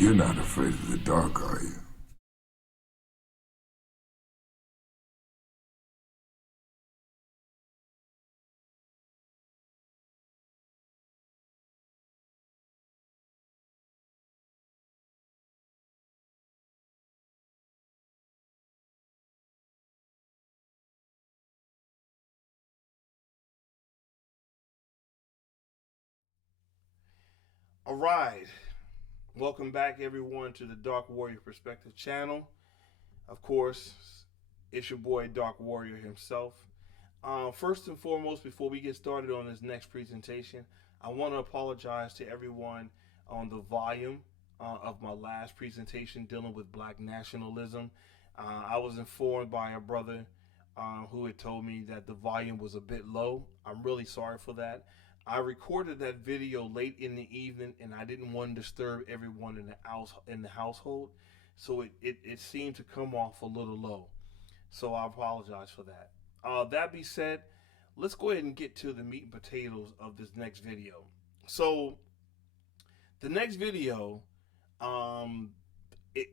You're not afraid of the dark, are you? All right. Welcome back, everyone, to the Dark Warrior Perspective channel. Of course, it's your boy, Dark Warrior himself. First and foremost, before we get started on this next presentation, I want to apologize to everyone on the volume of my last presentation dealing with black nationalism. I was informed by a brother who had told me that the volume was a bit low. I'm really sorry for that. I recorded that video late in the evening, and I didn't want to disturb everyone in the household, so it seemed to come off a little low. So I apologize for that. That being said, let's go ahead and get to the meat and potatoes of this next video. So the next video, um, it,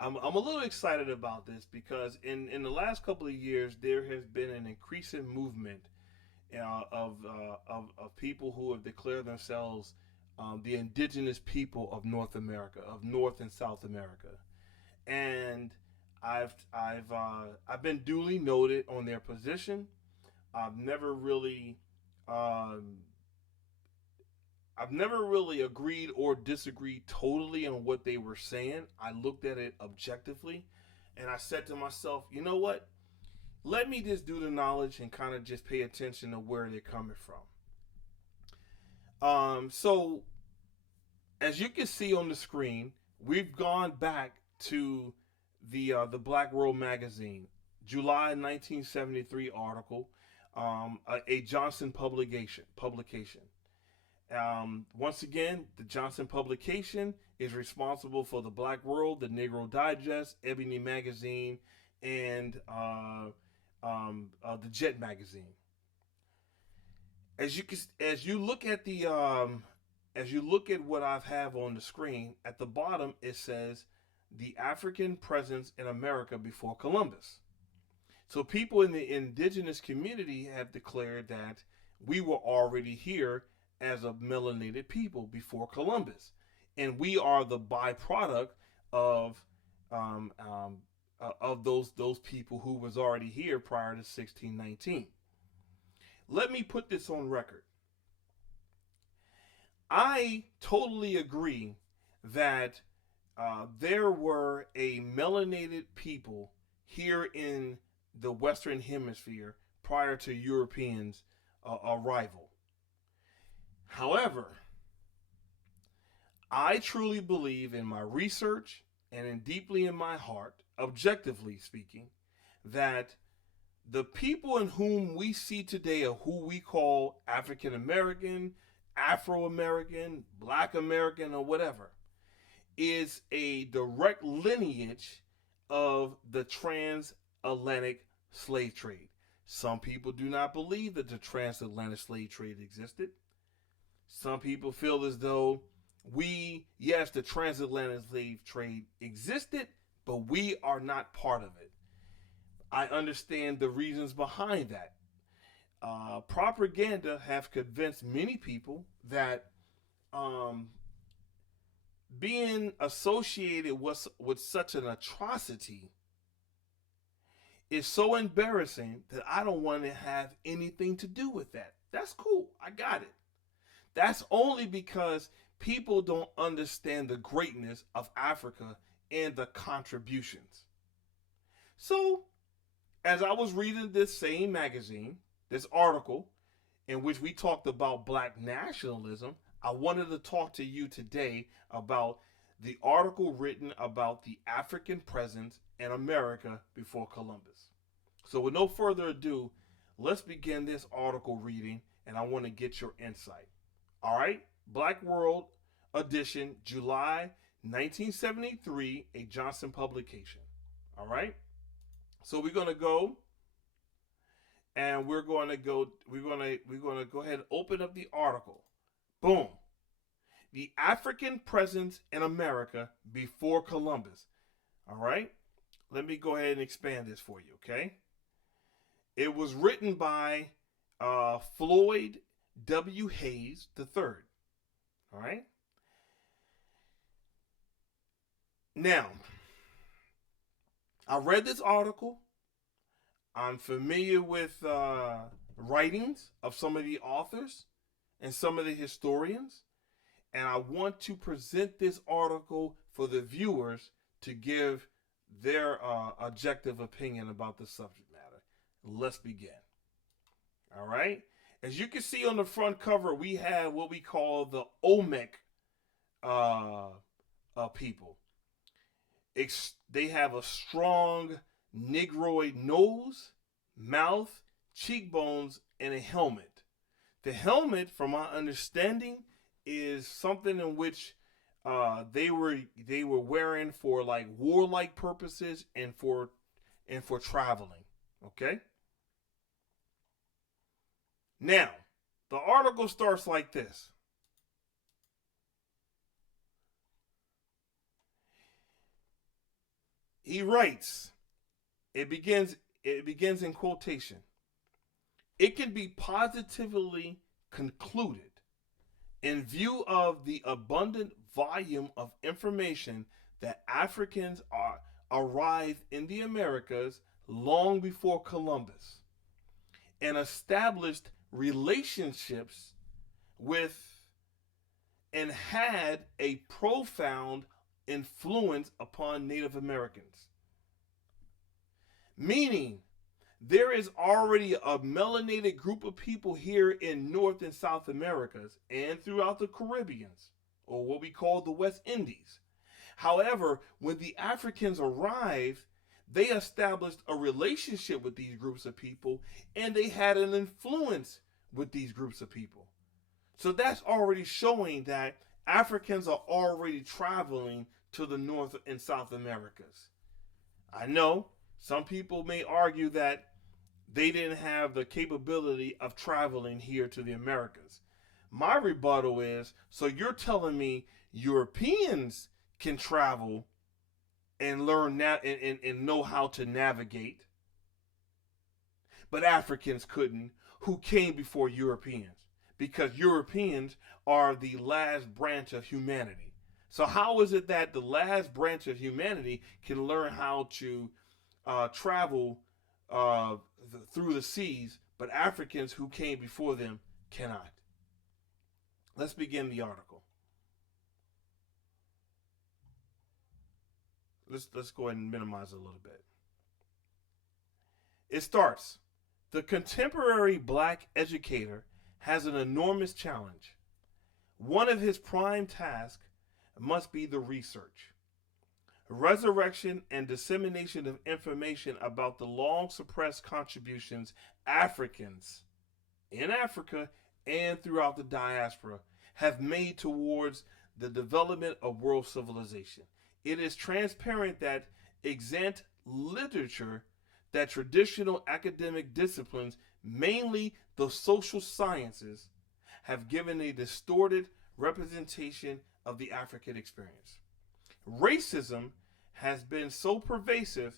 I'm a little excited about this because in the last couple of years there has been an increasing movement of people who have declared themselves the indigenous people of North America, of North and South America, and I've been duly noted on their position. I've never really um, I've never really agreed or disagreed totally on what they were saying. I looked at it objectively, and I said to myself, you know what? Let me just do the knowledge and kind of just pay attention to where they're coming from. So as you can see on the screen, we've gone back to the Black World magazine, July 1973 article, a Johnson publication. Once again, the Johnson publication is responsible for the Black World, the Negro Digest, Ebony magazine, and the Jet magazine. As you look at the as you look at what I have on the screen, at the bottom it says the African presence in America before Columbus. So people in the indigenous community have declared that we were already here as a melanated people before Columbus, and we are the byproduct of um, um, of those people who was already here prior to 1619. Let me put this on record. I totally agree that there were a melanated people here in the Western Hemisphere prior to Europeans' arrival. However, I truly believe in my research and deeply in my heart, objectively speaking, that the people in whom we see today are who we call African American, Afro American, Black American, or whatever, is a direct lineage of the transatlantic slave trade. Some people do not believe that the transatlantic slave trade existed. Some people feel as though yes, the transatlantic slave trade existed, but we are not part of it. I understand the reasons behind that. Propaganda have convinced many people that um, being associated with such an atrocity is so embarrassing that I don't want to have anything to do with that. That's cool. I got it. That's only because people don't understand the greatness of Africa and the contributions. So, as I was reading this same magazine, this article in which we talked about black nationalism, I wanted to talk to you today about the article written about the African presence in America before Columbus. So, with no further ado, let's begin this article reading, and I want to get your insight. All right, Black World edition, July 1973, a Johnson publication. All right, so we're gonna go and we're gonna go ahead and open up the article. Boom. the African presence in America before Columbus. All right? Let me go ahead and expand this for you, okay? It was written by Floyd W. Hayes III. All right? Now, I read this article. I'm familiar with writings of some of the authors and some of the historians, and I want to present this article for the viewers to give their objective opinion about the subject matter. Let's begin. All right. As you can see on the front cover, we have what we call the Olmec people. They have a strong negroid nose, mouth, cheekbones, and a helmet. The helmet, from my understanding, is something in which they were wearing for like warlike purposes and for traveling. Okay. Now, the article starts like this. He writes, it begins in quotation. It can be positively concluded, in view of the abundant volume of information, that Africans arrived in the Americas long before Columbus and established relationships with and had a profound influence upon Native Americans. Meaning, there is already a melanated group of people here in North and South Americas and throughout the Caribbeans, or what we call the West Indies. However, when the Africans arrived, they established a relationship with these groups of people, and they had an influence with these groups of people. So that's already showing that Africans are already traveling to the North and South Americas. I know some people may argue that they didn't have the capability of traveling here to the Americas. My rebuttal is, so you're telling me Europeans can travel and learn and know how to navigate, but Africans couldn't, who came before Europeans, because Europeans are the last branch of humanity. So how is it that the last branch of humanity can learn how to travel through the seas, but Africans who came before them cannot? Let's begin the article. Let's go ahead and minimize it a little bit. It starts, the contemporary black educator has an enormous challenge. One of his prime tasks must be the research, resurrection, and dissemination of information about the long suppressed contributions Africans in Africa and throughout the diaspora have made towards the development of world civilization. It is transparent that extant literature, that traditional academic disciplines, mainly the social sciences, have given a distorted representation of the African experience. Racism has been so pervasive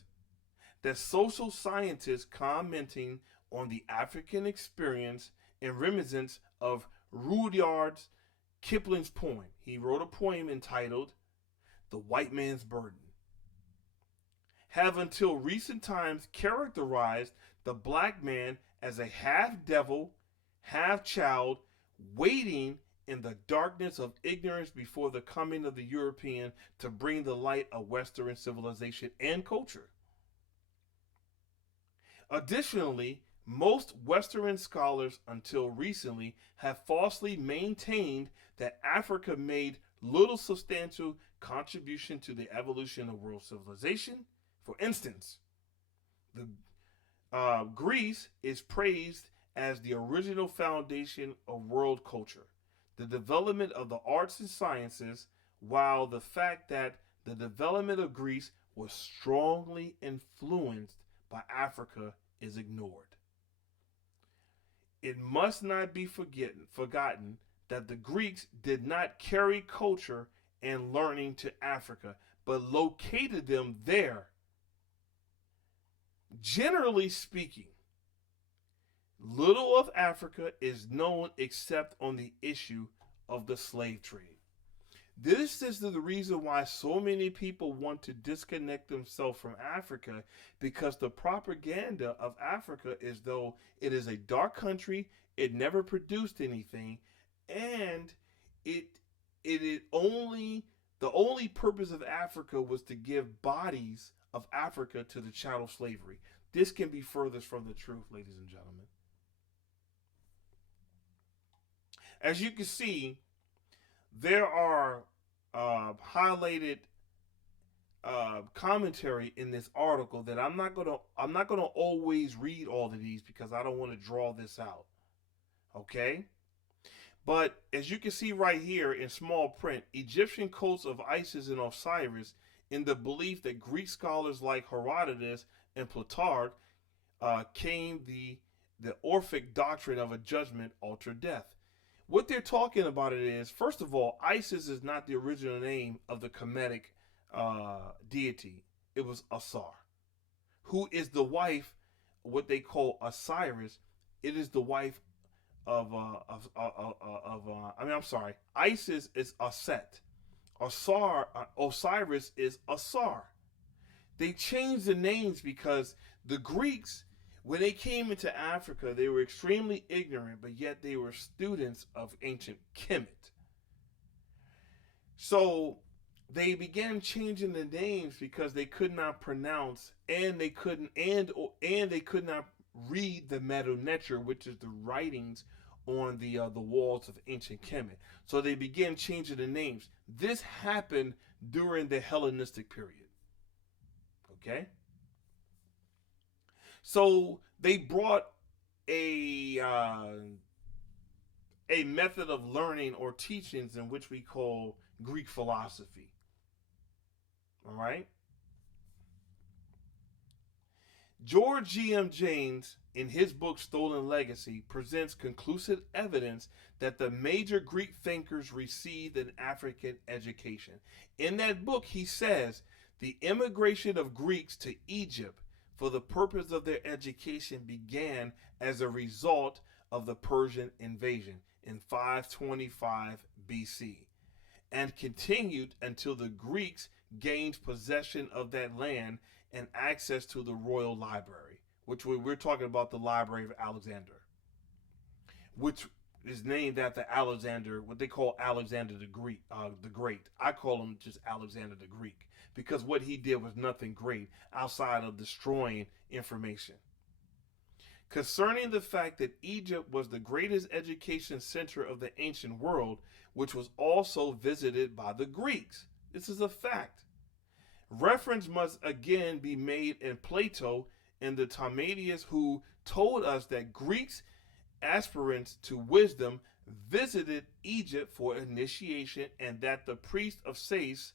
that social scientists commenting on the African experience and reminiscence of Rudyard Kipling's poem. He wrote a poem entitled The White Man's Burden, have until recent times characterized the black man as a half devil, half child, waiting in the darkness of ignorance before the coming of the European to bring the light of Western civilization and culture. Additionally, most Western scholars until recently have falsely maintained that Africa made little substantial contribution to the evolution of world civilization. For instance, Greece is praised as the original foundation of world culture, the development of the arts and sciences, while the fact that the development of Greece was strongly influenced by Africa is ignored. It must not be forgotten that the Greeks did not carry culture and learning to Africa, but located them there. Generally speaking, little of Africa is known except on the issue of the slave trade. This is the reason why so many people want to disconnect themselves from Africa, because the propaganda of Africa is though it is a dark country, it never produced anything, and it only the only purpose of Africa was to give bodies of Africa to the chattel slavery. This can be furthest from the truth, ladies and gentlemen. As you can see, there are highlighted commentary in this article that I'm not gonna always read all of these because I don't want to draw this out. Okay? But as you can see right here in small print, Egyptian cults of Isis and Osiris, in the belief that Greek scholars like Herodotus and Plutarch came the Orphic doctrine of a judgment after death. What they're talking about it is, first of all, Isis is not the original name of the Kemetic deity. It was Asar, who is the wife, what they call Osiris. It is the wife of I'm sorry. Isis is Aset. Osiris is Asar. They changed the names because the Greeks, when they came into Africa, they were extremely ignorant, but yet they were students of ancient Kemet. So they began changing the names because they could not pronounce and they could not read the Medu Neter, which is the writings on the walls of ancient Kemet. So they began changing the names. This happened during the Hellenistic period. Okay? So they brought a method of learning or teachings in which we call Greek philosophy. All right? George G.M. James, in his book Stolen Legacy, presents conclusive evidence that the major Greek thinkers received an African education. In that book, he says the immigration of Greeks to Egypt for the purpose of their education began as a result of the Persian invasion in 525 BC and continued until the Greeks gained possession of that land and access to the royal library, which we're talking about the Library of Alexander, which is named after Alexander, what they call Alexander the Great. I call him just Alexander the Greek because what he did was nothing great outside of destroying information. Concerning the fact that Egypt was the greatest education center of the ancient world, which was also visited by the Greeks. This is a fact. Reference must again be made in Plato and the Timaeus, who told us that Greeks aspirants to wisdom visited Egypt for initiation and that the priest of Sais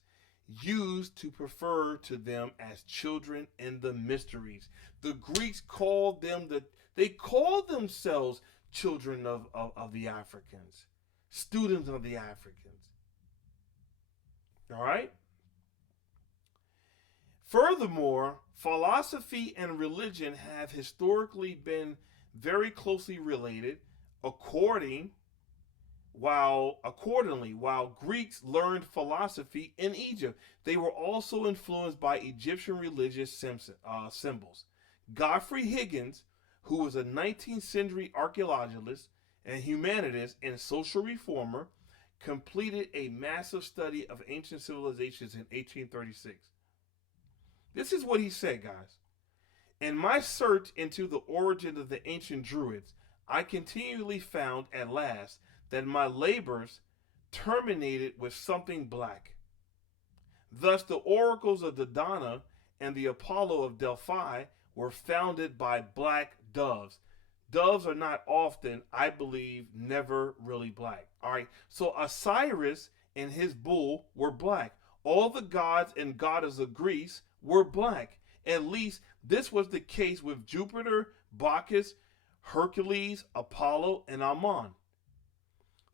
used to prefer to them as children in the mysteries. The Greeks called themselves children of the Africans, students of the Africans. All right? Furthermore, philosophy and religion have historically been very closely related. Accordingly, while Greeks learned philosophy in Egypt, they were also influenced by Egyptian religious symbols. Godfrey Higgins, who was a 19th century archaeologist and humanist and social reformer, completed a massive study of ancient civilizations in 1836. This is what he said, guys. In my search into the origin of the ancient Druids, I continually found at last that my labors terminated with something black. Thus, the oracles of Dodona and the Apollo of Delphi were founded by black doves. Doves are not often, I believe, never really black. All right, so Osiris and his bull were black. All the gods and goddesses of Greece were black. At least this was the case with Jupiter, Bacchus, Hercules, Apollo, and Ammon.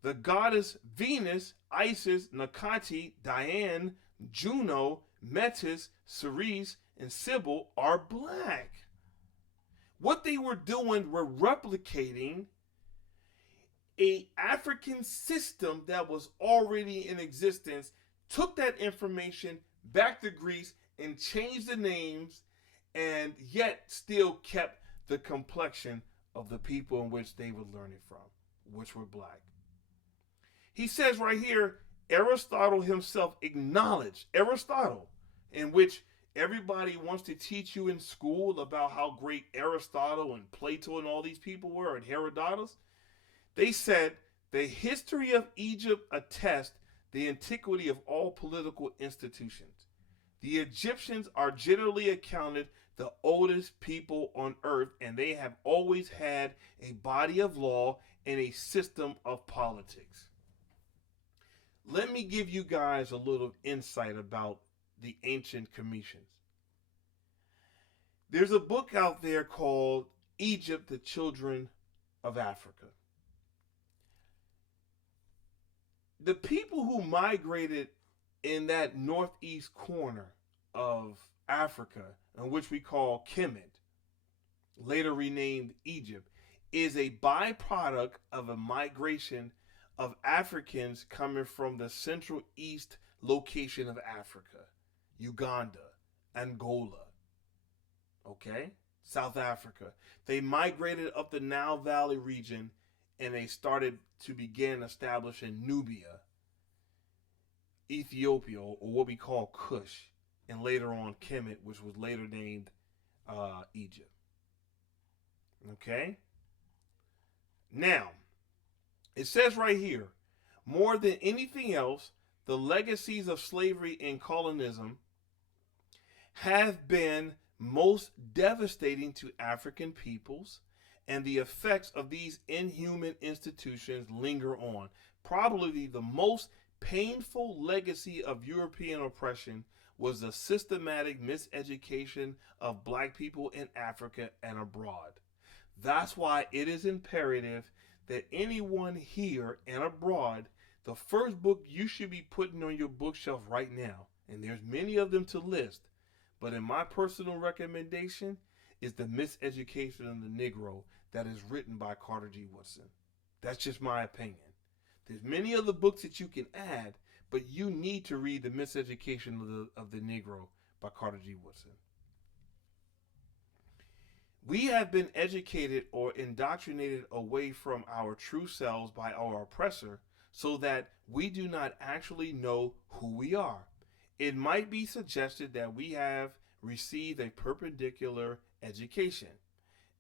The goddess Venus, Isis, Nakati, Diane, Juno, Metis, Ceres, and Sybil are black. What they were doing were replicating a African system that was already in existence, took that information back to Greece and changed the names, and yet still kept the complexion of the people in which they were learning from, which were black. He says right here, Aristotle himself acknowledged, Aristotle, in which everybody wants to teach you in school about how great Aristotle and Plato and all these people were, and Herodotus. They said the history of Egypt attests the antiquity of all political institutions. The Egyptians are generally accounted the oldest people on earth, and they have always had a body of law and a system of politics. Let me give you guys a little insight about the ancient Cometians. There's a book out there called Egypt, the Children of Africa. The people who migrated in that northeast corner of Africa, in which we call Kemet, later renamed Egypt, is a byproduct of a migration of Africans coming from the Central East location of Africa, Uganda, Angola, okay, South Africa. They migrated up the Nile Valley region, and they started to begin establishing Nubia, Ethiopia, or what we call Kush, and later on Kemet, which was later named Egypt. Okay? Now, it says right here, more than anything else, the legacies of slavery and colonialism have been most devastating to African peoples, and the effects of these inhuman institutions linger on. Probably the most painful legacy of European oppression was the systematic miseducation of black people in Africa and abroad. That's why it is imperative that anyone here and abroad, the first book you should be putting on your bookshelf right now, and there's many of them to list, but in my personal recommendation is The Miseducation of the Negro, that is written by Carter G. Woodson. That's just my opinion. There's many other books that you can add, but you need to read The Miseducation of the Negro by Carter G. Woodson. We have been educated or indoctrinated away from our true selves by our oppressor, so that we do not actually know who we are. It might be suggested that we have received a perpendicular education,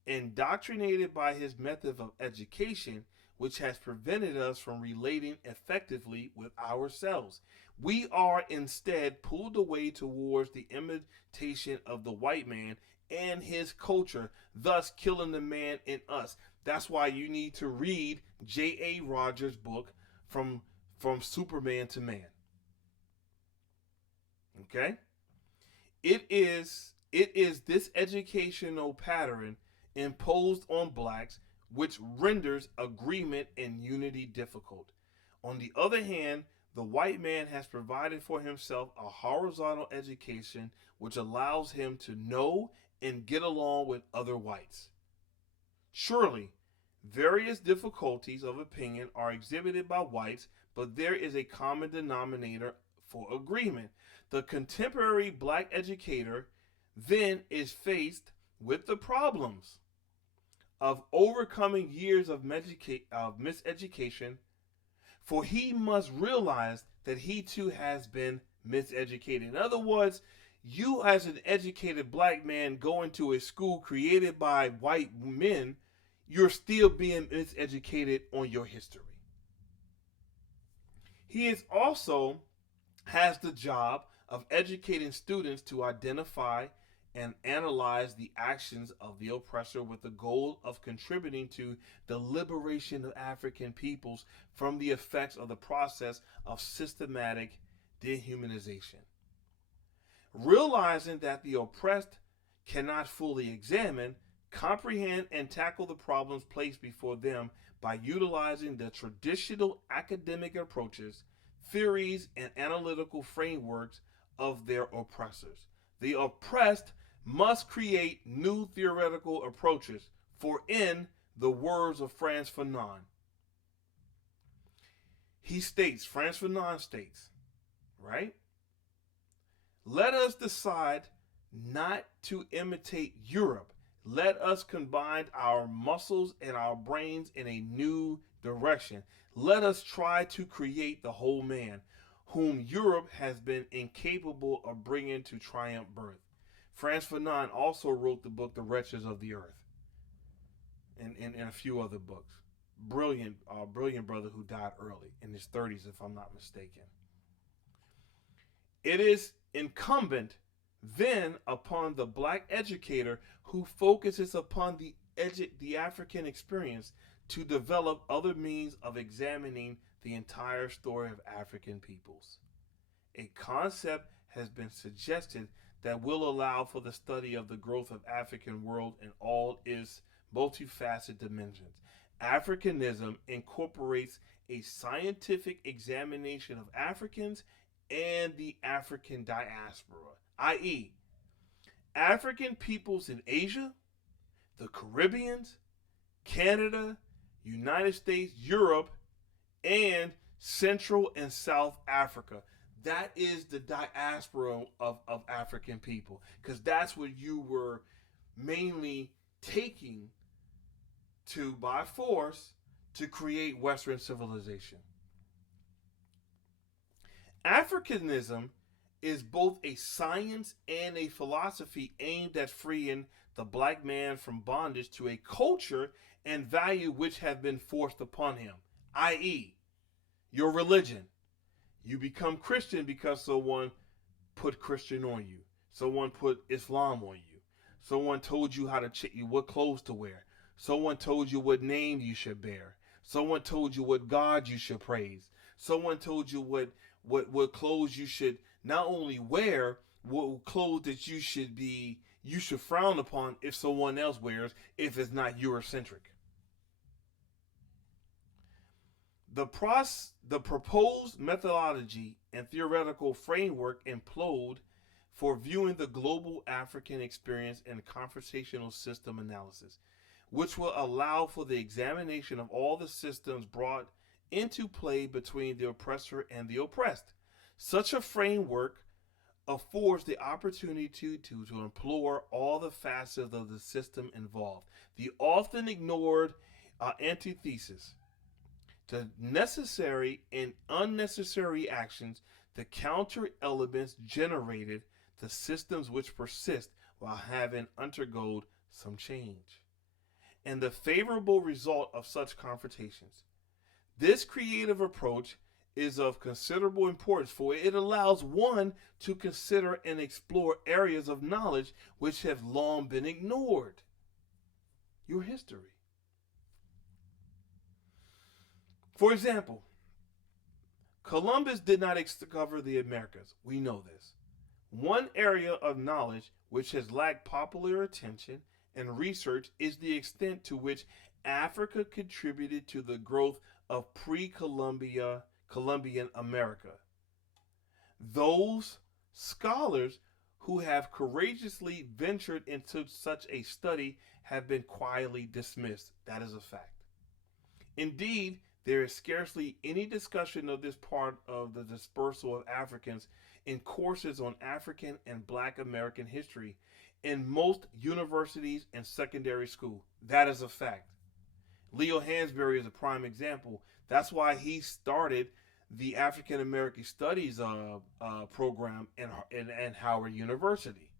indoctrinated by his method of education, which has prevented us from relating effectively with ourselves. We are instead pulled away towards the imitation of the white man and his culture, thus killing the man in us. That's why you need to read J.A. Rogers' book, From Superman to Man. Okay? It is this educational pattern imposed on blacks which renders agreement and unity difficult. On the other hand, the white man has provided for himself a horizontal education which allows him to know and get along with other whites. Surely, various difficulties of opinion are exhibited by whites, but there is a common denominator for agreement. The contemporary black educator then is faced with the problems of overcoming years of miseducation, for he must realize that he too has been miseducated. In other words, you as an educated black man going to a school created by white men, you're still being miseducated on your history. He is also has the job of educating students to identify and analyze the actions of the oppressor with the goal of contributing to the liberation of African peoples from the effects of the process of systematic dehumanization. Realizing that the oppressed cannot fully examine, comprehend, and tackle the problems placed before them by utilizing the traditional academic approaches, theories, and analytical frameworks of their oppressors. The oppressed must create new theoretical approaches, for in the words of Frantz Fanon, he states, Frantz Fanon states, right? Let us decide not to imitate Europe. Let us combine our muscles and our brains in a new direction. Let us try to create the whole man, whom Europe has been incapable of bringing to triumph birth. Frantz Fanon also wrote the book The Wretches of the Earth, and a few other books. Brilliant brother who died early, in his 30s, if I'm not mistaken. It is incumbent then upon the black educator who focuses upon the African experience to develop other means of examining the entire story of African peoples. A concept has been suggested that will allow for the study of the growth of African world in all its multifaceted dimensions. Africanism incorporates a scientific examination of Africans and the African diaspora, i.e., African peoples in Asia, the Caribbean, Canada, United States, Europe, and Central and South Africa. That is the diaspora of African people, because that's what you were mainly taking to by force to create Western civilization. Africanism is both a science and a philosophy aimed at freeing the black man from bondage to a culture and value which have been forced upon him, i.e., your religion. You become Christian because someone put Christian on you. Someone put Islam on you. Someone told you how to what clothes to wear. Someone told you what name you should bear. Someone told you what God you should praise. Someone told you what clothes you should not only wear, what clothes that you should frown upon if someone else wears, if it's not Eurocentric. The proposed methodology and theoretical framework employed for viewing the global African experience and conversational system analysis, which will allow for the examination of all the systems brought into play between the oppressor and the oppressed. Such a framework affords the opportunity to explore all the facets of the system involved. The often ignored antithesis to necessary and unnecessary actions, the counter elements generated the systems which persist while having undergone some change, and the favorable result of such confrontations. This creative approach is of considerable importance, for it allows one to consider and explore areas of knowledge which have long been ignored. Your history. For example, Columbus did not discover the Americas. We know this. One area of knowledge which has lacked popular attention and research is the extent to which Africa contributed to the growth of pre-Columbian America. Those scholars who have courageously ventured into such a study have been quietly dismissed. That is a fact. Indeed, there is scarcely any discussion of this part of the dispersal of Africans in courses on African and Black American history in most universities and secondary school. That is a fact. Leo Hansberry is a prime example. That's why he started the African American Studies program in Howard University,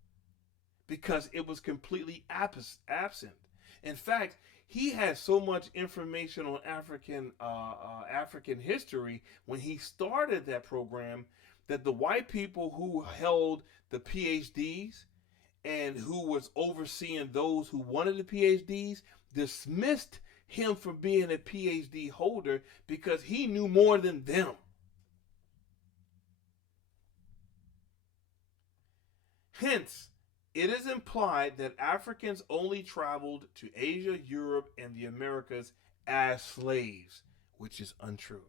because it was completely absent. In fact, he had so much information on African history when he started that program that the white people who held the PhDs and who was overseeing those who wanted the PhDs dismissed him from being a PhD holder because he knew more than them. Hence, it is implied that Africans only traveled to Asia, Europe, and the Americas as slaves, which is untrue.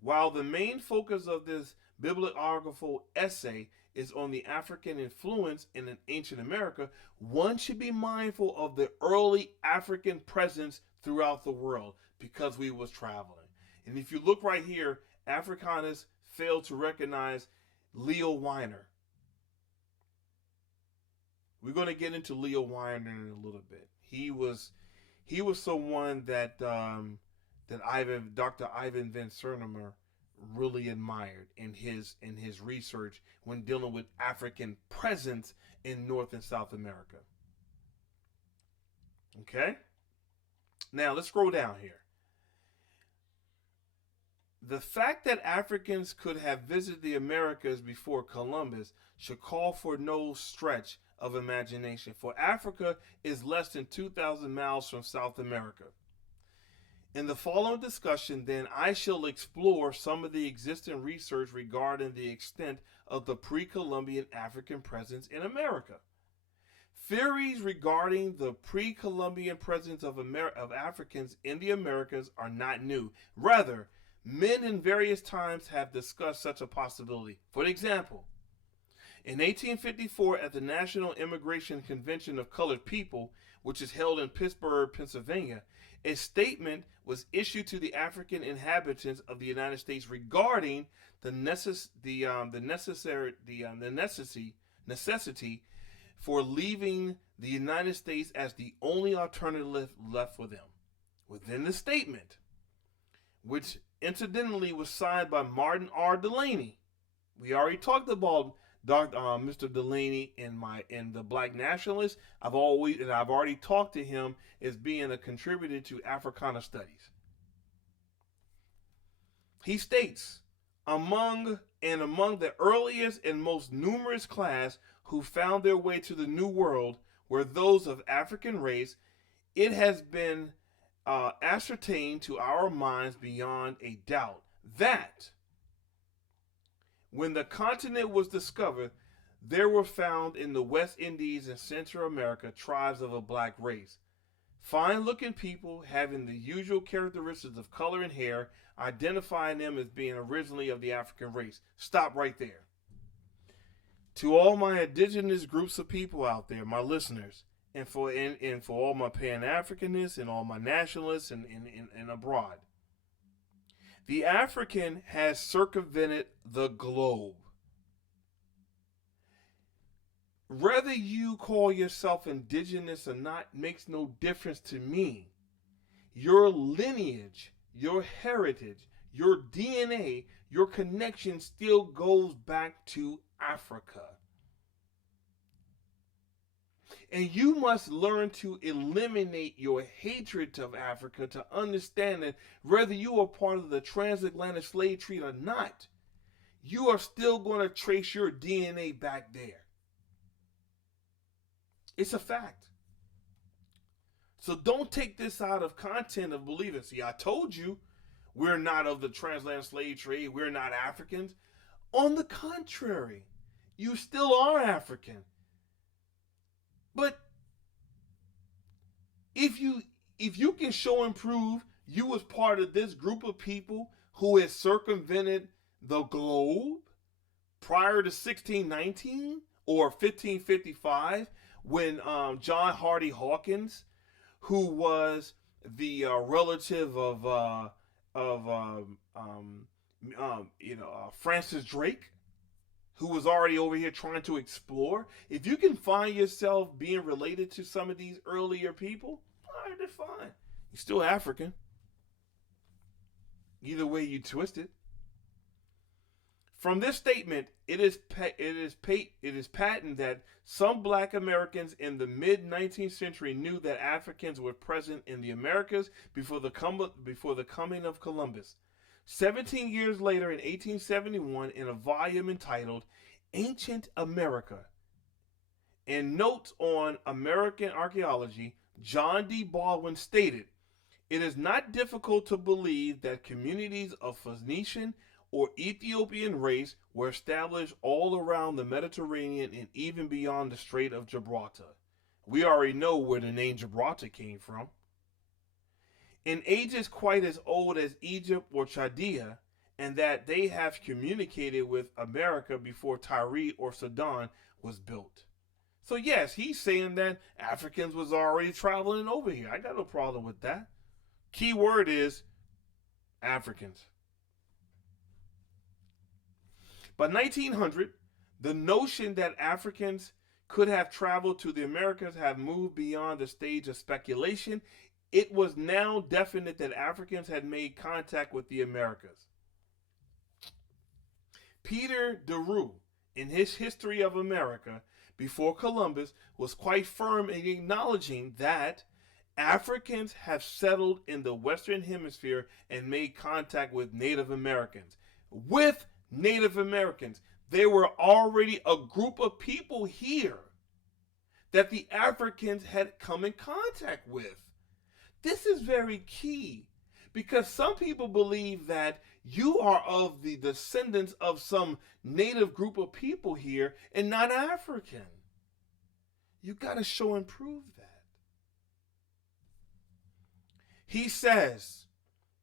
While the main focus of this bibliographical essay is on the African influence in ancient America, one should be mindful of the early African presence throughout the world because we was traveling. And if you look right here, Africanists failed to recognize Leo Weiner. We're going to get into Leo Weiner in a little bit. He was someone that Dr. Ivan Van Sertima really admired in his research when dealing with African presence in North and South America. Okay? Now let's scroll down here. The fact that Africans could have visited the Americas before Columbus should call for no stretch of imagination, for Africa is less than 2,000 miles from South America. In the following discussion, then, I shall explore some of the existing research regarding the extent of the pre-Columbian African presence in America. Theories regarding the pre-Columbian presence of Africans in the Americas are not new. Rather, men in various times have discussed such a possibility. For example, in 1854, at the National Immigration Convention of Colored People, which is held in Pittsburgh, Pennsylvania, a statement was issued to the African inhabitants of the United States regarding the necessity for leaving the United States as the only alternative left for them. Within the statement, which incidentally was signed by Martin R. Delaney, we already talked about Mr. Delaney in the Black Nationalist. I've already talked to him as being a contributor to Africana Studies. He states, among the earliest and most numerous class who found their way to the New World were those of African race. It has been ascertained to our minds beyond a doubt that when the continent was discovered, there were found in the West Indies and Central America tribes of a black race. Fine-looking people having the usual characteristics of color and hair, identifying them as being originally of the African race. Stop right there. To all my indigenous groups of people out there, my listeners, and for all my Pan-Africanists and all my nationalists and abroad, the African has circumvented the globe. Whether you call yourself indigenous or not makes no difference to me. Your lineage, your heritage, your DNA, your connection still goes back to Africa. And you must learn to eliminate your hatred of Africa to understand that whether you are part of the transatlantic slave trade or not, you are still going to trace your DNA back there. It's a fact. So don't take this out of content of believing. See, I told you we're not of the transatlantic slave trade. We're not Africans. On the contrary, you still are African. But if you can show and prove you was part of this group of people who has circumvented the globe prior to 1619 or 1555, when John Hardy Hawkins, who was the relative of Francis Drake, who was already over here trying to explore. If you can find yourself being related to some of these earlier people, all right, they're fine. You're still African. Either way you twist it. From this statement, it is patent that some black Americans in the mid-19th century knew that Africans were present in the Americas before the coming of Columbus. 17 years later, in 1871, in a volume entitled Ancient America and Notes on American Archaeology, John D. Baldwin stated, "It is not difficult to believe that communities of Phoenician or Ethiopian race were established all around the Mediterranean and even beyond the Strait of Gibraltar." We already know where the name Gibraltar came from. in ages quite as old as Egypt or Chaldea, and that they have communicated with America before Tyre or Sudan was built. So yes, he's saying that Africans was already traveling over here. I got no problem with that. Key word is Africans. By 1900, the notion that Africans could have traveled to the Americas have moved beyond the stage of speculation. It was now definite that Africans had made contact with the Americas. Peter DeRue, in his History of America before Columbus, was quite firm in acknowledging that Africans have settled in the Western Hemisphere and made contact with Native Americans. With Native Americans, there were already a group of people here that the Africans had come in contact with. This is very key because some people believe that you are of the descendants of some native group of people here and not African. You got to show and prove that. He says,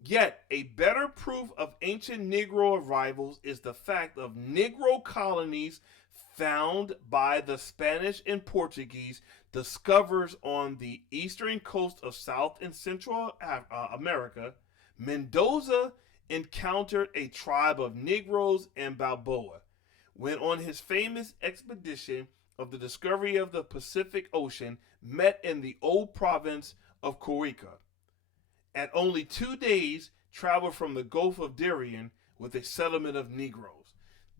yet a better proof of ancient Negro arrivals is the fact of Negro colonies found by the Spanish and Portuguese discoverers on the eastern coast of South and Central America. Mendoza encountered a tribe of Negroes and Balboa when on his famous expedition of the discovery of the Pacific Ocean met in the old province of Corica. At only 2 days travel from the Gulf of Darien with a settlement of Negroes.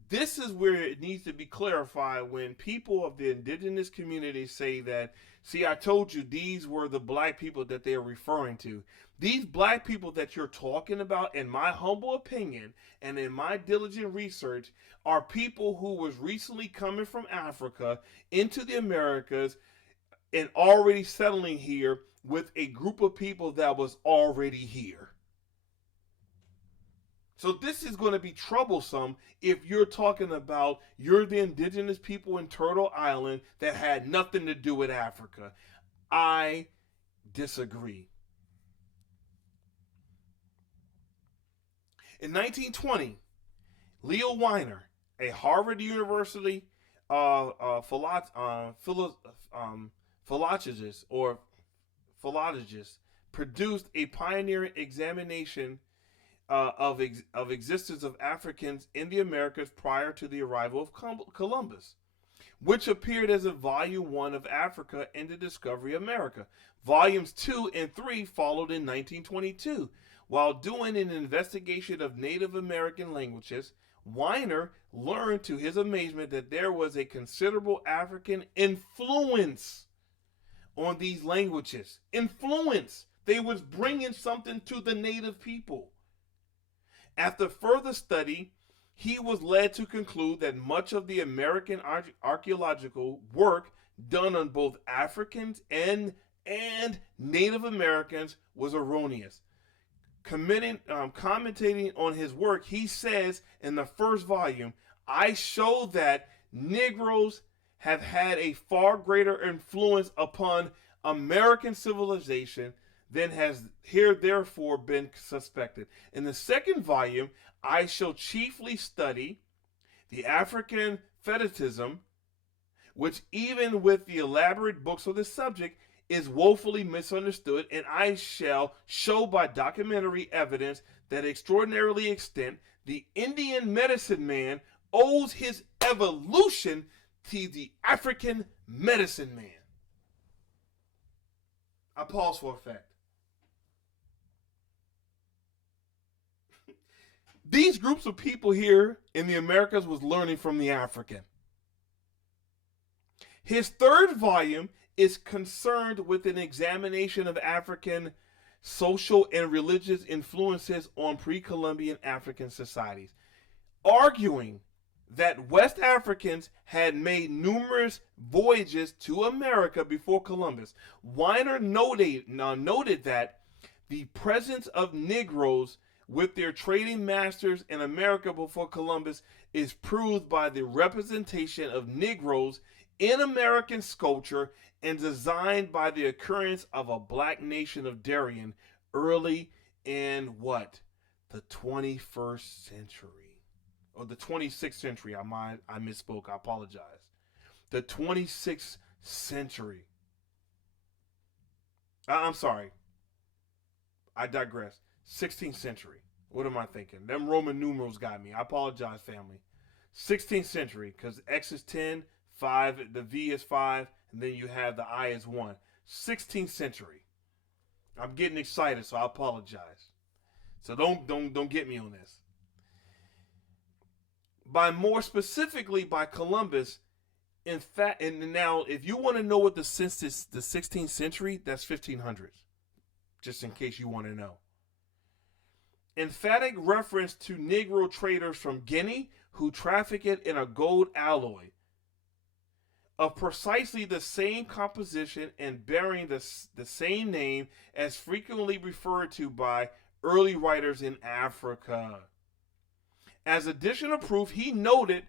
This is where it needs to be clarified when people of the indigenous community say that, see, I told you these were the black people that they're referring to. These black people that you're talking about, in my humble opinion and in my diligent research, are people who was recently coming from Africa into the Americas and already settling here with a group of people that was already here. So this is going to be troublesome if you're talking about you're the indigenous people in Turtle Island that had nothing to do with Africa. I disagree. In 1920, Leo Weiner, a Harvard University philologist, produced a pioneering examination of existence of Africans in the Americas prior to the arrival of Columbus, which appeared as a volume 1 of Africa and the Discovery of America. Volumes 2 and 3 followed in 1922. While doing an investigation of Native American languages, Weiner learned to his amazement that there was a considerable African influence on these languages. Influence. They was bringing something to the native people. After further study, he was led to conclude that much of the American archaeological work done on both Africans and Native Americans was erroneous. Commentating on his work, he says in the first volume, I show that Negroes have had a far greater influence upon American civilization than has here therefore been suspected. In the second volume, I shall chiefly study the African fetishism, which even with the elaborate books of the subject is woefully misunderstood, and I shall show by documentary evidence that extraordinarily extent the Indian medicine man owes his evolution to the African medicine man. I pause for effect. These groups of people here in the Americas was learning from the African. His third volume is concerned with an examination of African social and religious influences on pre-Columbian African societies, arguing that West Africans had made numerous voyages to America before Columbus. Weiner noted that the presence of Negroes with their trading masters in America before Columbus is proved by the representation of Negroes in American sculpture and designed by the occurrence of a black nation of Darien early in what? The 21st century. Or the 26th century. I misspoke. I apologize. The 26th century. I'm sorry. I digress. 16th century. What am I thinking? Them Roman numerals got me. I apologize, family. 16th century, because X is 10, 5, the V is 5, and then you have the I is 1. 16th century. I'm getting excited, so I apologize. So don't get me on this. By more specifically by Columbus, in fact, and now if you want to know what the census, the 16th century, that's 1500s. Just in case you want to know. Emphatic reference to Negro traders from Guinea who trafficked in a gold alloy of precisely the same composition and bearing the same name as frequently referred to by early writers in Africa. As additional proof, he noted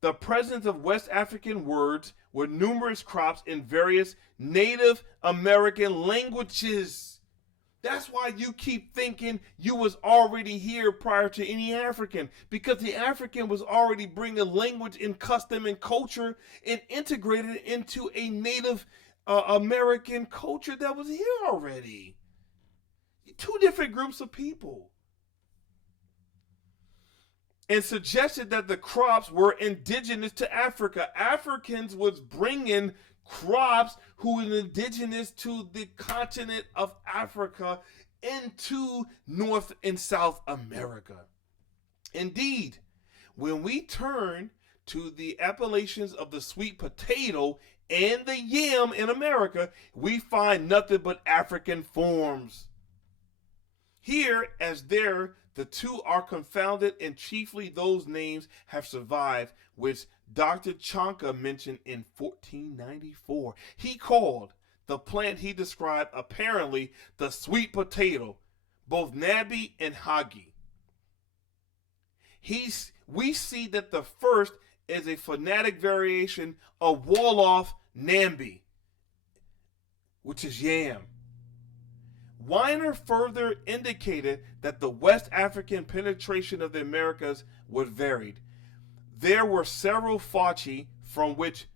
the presence of West African words with numerous crops in various Native American languages. That's why you keep thinking you was already here prior to any African, because the African was already bringing language and custom and culture and integrated it into a Native American culture that was here already. Two different groups of people. And suggested that the crops were indigenous to Africa. Africans was bringing crops who were indigenous to the continent of Africa into North and South America. Indeed, when we turn to the appellations of the sweet potato and the yam in America, we find nothing but African forms. Here, as there, the two are confounded, and chiefly those names have survived, which Dr. Chanka mentioned in 1494. He called the plant he described apparently the sweet potato, both Nabi and Hagen. We see that the first is a phonetic variation of Wolof Nambi, which is yam. Weiner further indicated that the West African penetration of the Americas was varied. There were several facie from which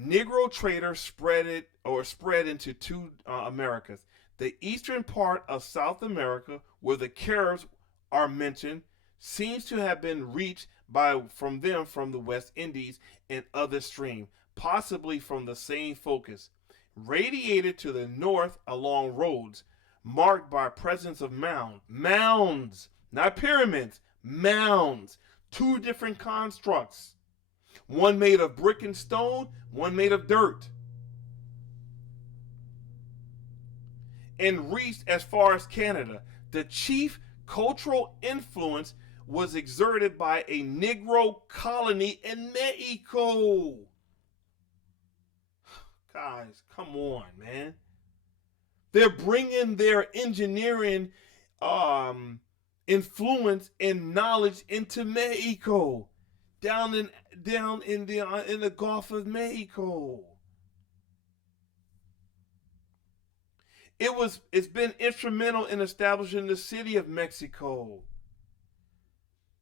Negro traders spread into two Americas. The eastern part of South America, where the Caribs are mentioned, seems to have been reached from the West Indies and other stream, possibly from the same focus. Radiated to the north along roads marked by presence of mounds, not pyramids, mounds, two different constructs, one made of brick and stone, one made of dirt, and reached as far as Canada. The chief cultural influence was exerted by a Negro colony in Mexico. Guys, come on, man. They're bringing their engineering influence and knowledge into Mexico, down in the Gulf of Mexico. It's been instrumental in establishing the city of Mexico.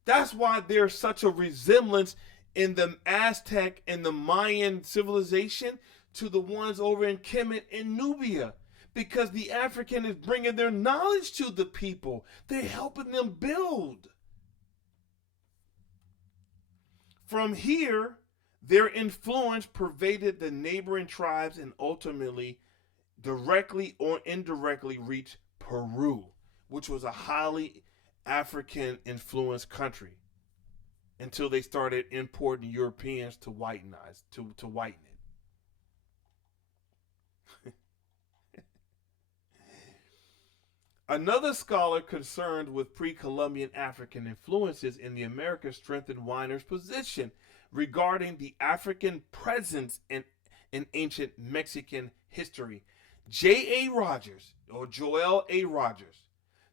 That's why there's such a resemblance in the Aztec and the Mayan civilization to the ones over in Kemet and Nubia, because the African is bringing their knowledge to the people. They're helping them build. From here, their influence pervaded the neighboring tribes and ultimately, directly or indirectly, reached Peru, which was a highly African influenced country, until they started importing Europeans to whiten it. Another scholar concerned with pre-Columbian African influences in the Americas strengthened Weiner's position regarding the African presence in ancient Mexican history. J.A. Rogers, or Joel A. Rogers,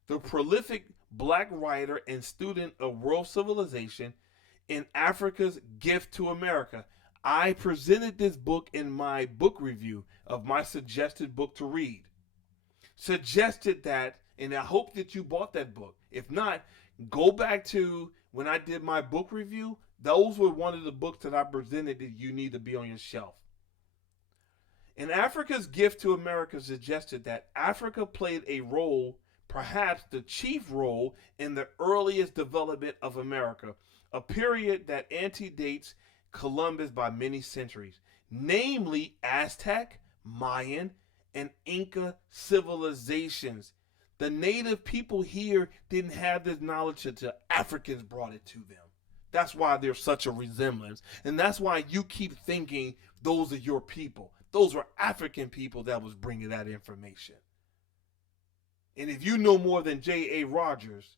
the prolific black writer and student of world civilization in Africa's Gift to America. I presented this book in my book review of my suggested book to read. suggested that, and I hope that you bought that book. If not, go back to when I did my book review. Those were one of the books that I presented that you need to be on your shelf. And Africa's gift to America suggested that Africa played a role, perhaps the chief role, in the earliest development of America, a period that antedates Columbus by many centuries, namely Aztec, Mayan, and Inca civilizations. The native people here didn't have this knowledge until Africans brought it to them. That's why there's such a resemblance. And that's why you keep thinking those are your people. Those were African people that was bringing that information. And if you know more than J.A. Rogers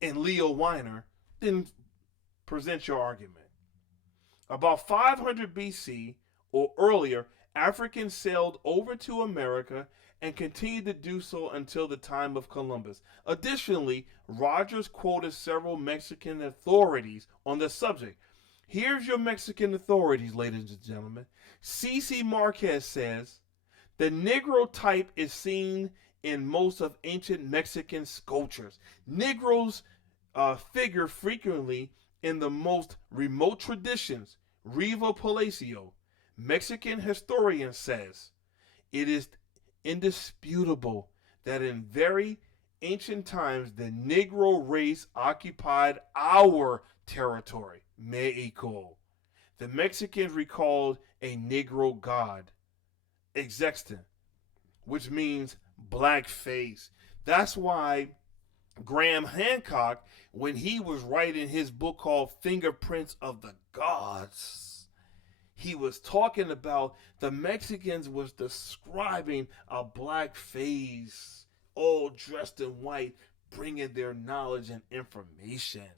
and Leo Weiner, then present your argument. About 500 BC or earlier, Africans sailed over to America and continued to do so until the time of Columbus. Additionally, Rogers quoted several Mexican authorities on the subject. Here's your Mexican authorities, ladies and gentlemen. C.C. Marquez says, the Negro type is seen in most of ancient Mexican sculptures. Negroes figure frequently in the most remote traditions. Riva Palacio, Mexican historian, says, it is indisputable that in very ancient times the Negro race occupied our territory, Mexico. The Mexicans recalled a Negro god, Exexten, which means black face. That's why Graham Hancock, when he was writing his book called Fingerprints of the Gods, he was talking about the Mexicans was describing a black face, all dressed in white, bringing their knowledge and information.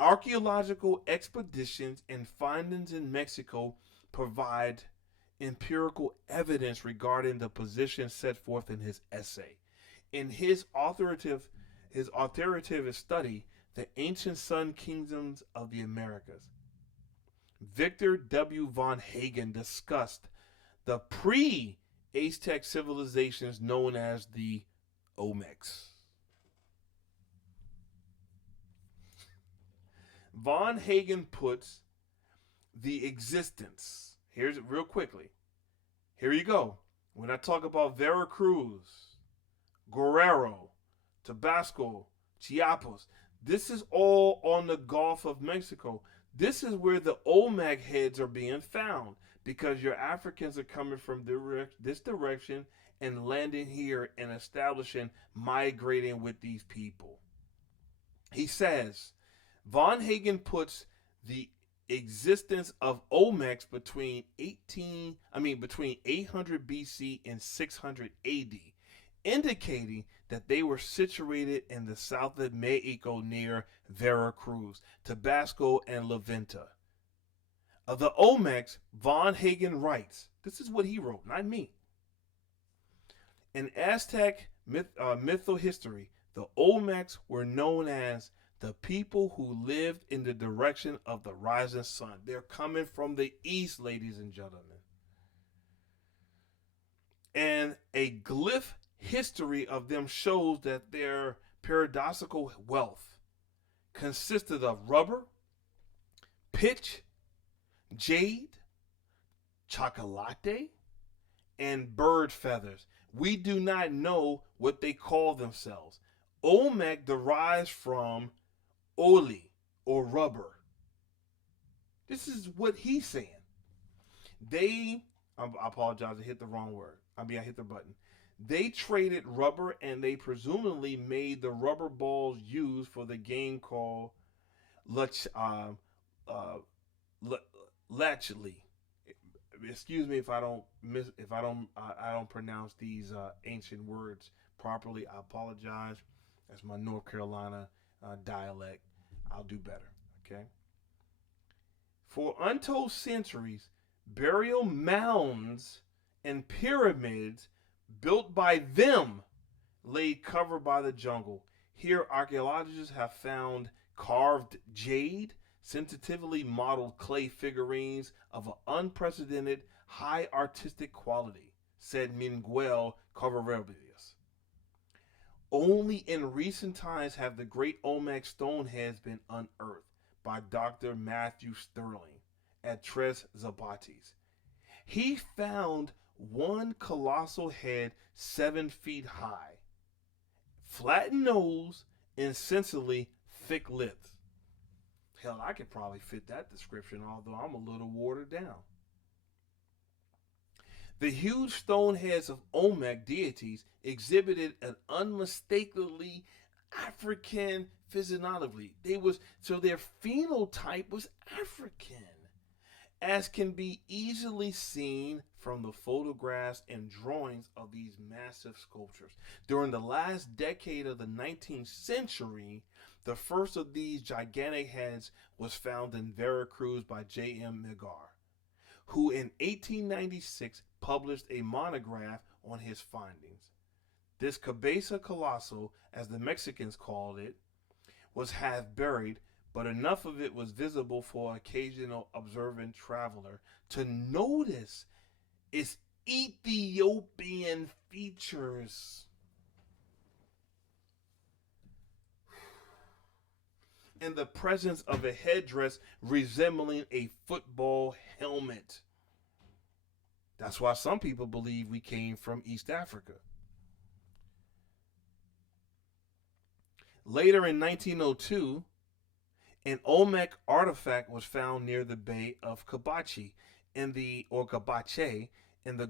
Archaeological expeditions and findings in Mexico provide empirical evidence regarding the position set forth in his essay. In his authoritative study, The Ancient Sun Kingdoms of the Americas, Victor W. von Hagen discussed the pre-Aztec civilizations known as the Olmecs. Von Hagen puts the existence, here's it real quickly. Here you go. When I talk about Veracruz, Guerrero, Tabasco, Chiapas, this is all on the Gulf of Mexico. This is where the Olmec heads are being found because your Africans are coming from this direction and landing here and establishing, migrating with these people. He says, Von Hagen puts the existence of Olmecs between 800 BC and 600 AD, indicating that they were situated in the south of Mexico near Veracruz, Tabasco, and La Venta. Of the Olmecs, Von Hagen writes, this is what he wrote, not me. In Aztec mythohistory, the Olmecs were known as the people who lived in the direction of the rising sun. They're coming from the east, ladies and gentlemen. And a glyph history of them shows that their paradoxical wealth consisted of rubber, pitch, jade, chocolate, and bird feathers. We do not know what they call themselves. Olmec derives from oli, or rubber. This is what he's saying. I apologize, I hit the wrong word. I hit the button. They traded rubber and they presumably made the rubber balls used for the game called Latchley. Excuse me if I don't pronounce these ancient words properly. I apologize. That's my North Carolina dialect. I'll do better. Okay. For untold centuries, burial mounds and pyramids built by them lay covered by the jungle. Here, archaeologists have found carved jade, sensitively modeled clay figurines of an unprecedented high artistic quality. said Miguel Covarrubias. Only in recent times have the great Olmec stone heads been unearthed by Dr. Matthew Sterling at Tres Zapatis. He found one colossal head 7 feet high, flattened nose, and essentially thick lips. Hell, I could probably fit that description, although I'm a little watered down. The huge stone heads of Olmec deities exhibited an unmistakably African physiognomy. Their phenotype was African, as can be easily seen from the photographs and drawings of these massive sculptures. During the last decade of the 19th century, the first of these gigantic heads was found in Veracruz by J.M. Megar, who in 1896 published a monograph on his findings. This cabeza colossal, as the Mexicans called it, was half buried, but enough of it was visible for occasional observant traveler to notice its Ethiopian features. And the presence of a headdress resembling a football helmet. That's why some people believe we came from East Africa. Later in 1902, an Olmec artifact was found near the Bay of Cabache in the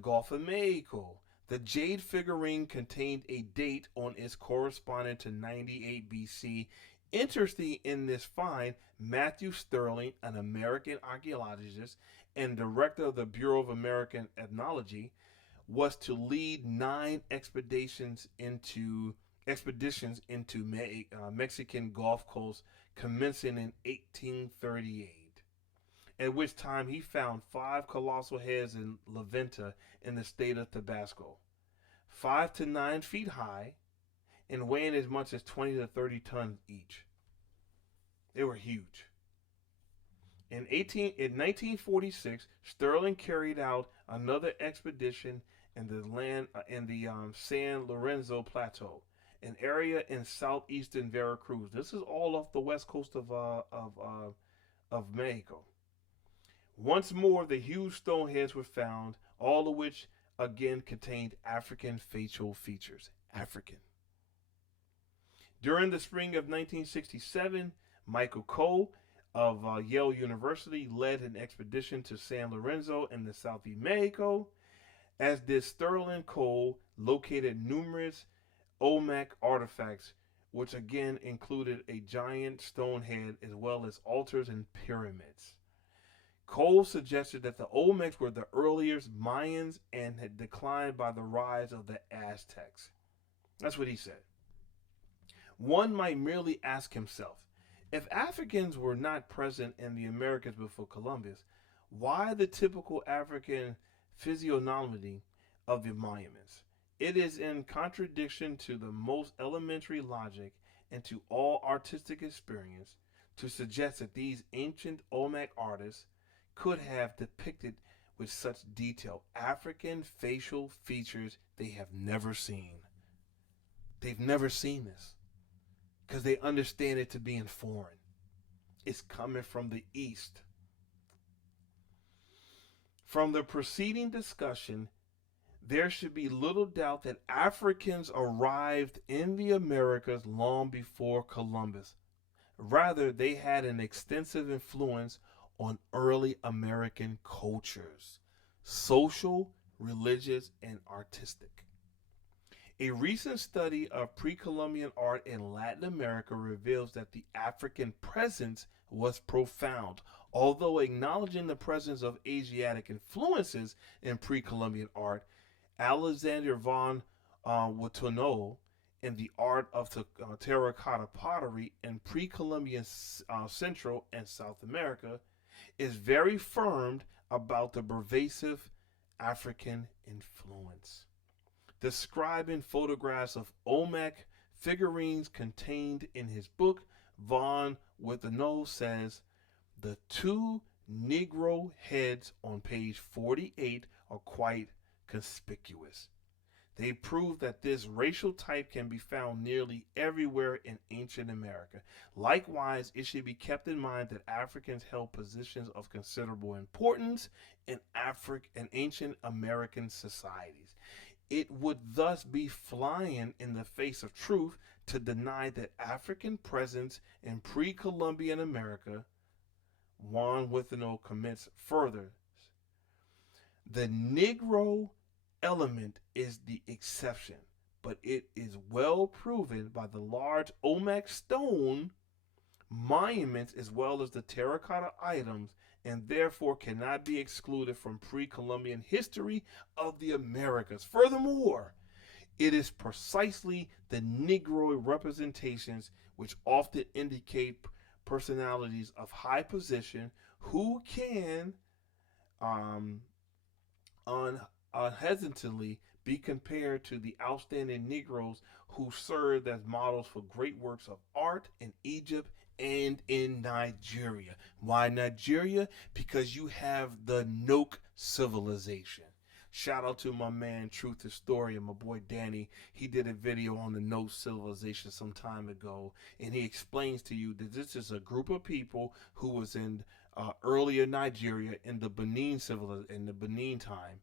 Gulf of Mexico. The jade figurine contained a date on its corresponding to 98 BC. Interesting in this find, Matthew Sterling, an American archaeologist and director of the Bureau of American Ethnology, was to lead 9 expeditions into Mexican Gulf Coast, commencing in 1838, at which time he found 5 colossal heads in La Venta in the state of Tabasco, 5 to 9 feet high and weighing as much as 20 to 30 tons each. They were huge. In 1946, Sterling carried out another expedition in the San Lorenzo Plateau, an area in southeastern Veracruz. This is all off the west coast of Mexico. Once more, the huge stone heads were found, all of which again contained African facial features. African. During the spring of 1967, Michael Coe of Yale University led an expedition to San Lorenzo in the southeast Mexico, as did Sterling. Coe located numerous Olmec artifacts, which again included a giant stone head as well as altars and pyramids. Cole suggested that the Olmecs were the earliest Mayans and had declined by the rise of the Aztecs. That's what he said. One might merely ask himself, if Africans were not present in the Americas before Columbus, why the typical African physiognomy of the monuments? It is in contradiction to the most elementary logic and to all artistic experience to suggest that these ancient Olmec artists could have depicted with such detail African facial features they have never seen. They've never seen this because they understand it to be foreign. It's coming from the East. From the preceding discussion, there should be little doubt that Africans arrived in the Americas long before Columbus. Rather, they had an extensive influence on early American cultures, social, religious, and artistic. A recent study of pre-Columbian art in Latin America reveals that the African presence was profound. Although acknowledging the presence of Asiatic influences in pre-Columbian art, Alexander von Watteau in the art of terracotta pottery in pre-Columbian Central and South America is very firm about the pervasive African influence. Describing photographs of Olmec figurines contained in his book, von Watteau says, the 2 Negro heads on page 48 are quite conspicuous. They prove that this racial type can be found nearly everywhere in ancient America. Likewise, it should be kept in mind that Africans held positions of considerable importance in ancient American societies. It would thus be flying in the face of truth to deny that African presence in pre-Columbian America. Juan Withenow comments further. The Negro element is the exception, but it is well proven by the large Olmec stone monuments as well as the terracotta items, and therefore cannot be excluded from pre-Columbian history of the Americas. Furthermore, it is precisely the Negroid representations which often indicate personalities of high position who can unhesitantly be compared to the outstanding Negroes who served as models for great works of art in Egypt and in Nigeria. Why Nigeria? Because you have the Noke civilization. Shout out to my man, Truth Historian, my boy Danny. He did a video on the Noke civilization some time ago, and he explains to you that this is a group of people who was in earlier Nigeria in the Benin in the Benin time.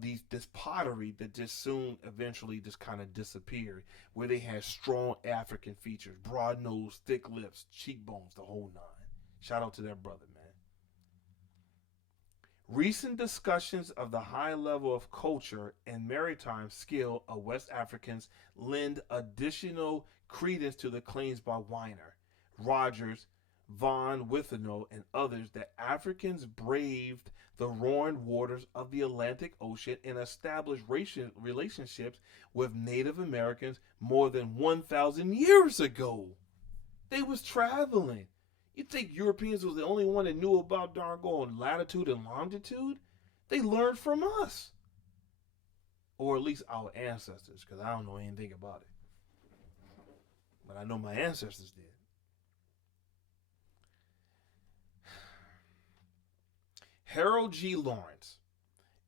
This pottery that just soon eventually just kind of disappeared, where they had strong African features, broad nose, thick lips, cheekbones, the whole nine. Shout out to that brother, man. Recent discussions of the high level of culture and maritime skill of West Africans lend additional credence to the claims by Weiner, Rogers, Von Withenow, and others that Africans braved the roaring waters of the Atlantic Ocean and established relationships with Native Americans more than 1,000 years ago. They was traveling. You think Europeans was the only one that knew about darn latitude and longitude? They learned from us. Or at least our ancestors, because I don't know anything about it. But I know my ancestors did. Harold G. Lawrence,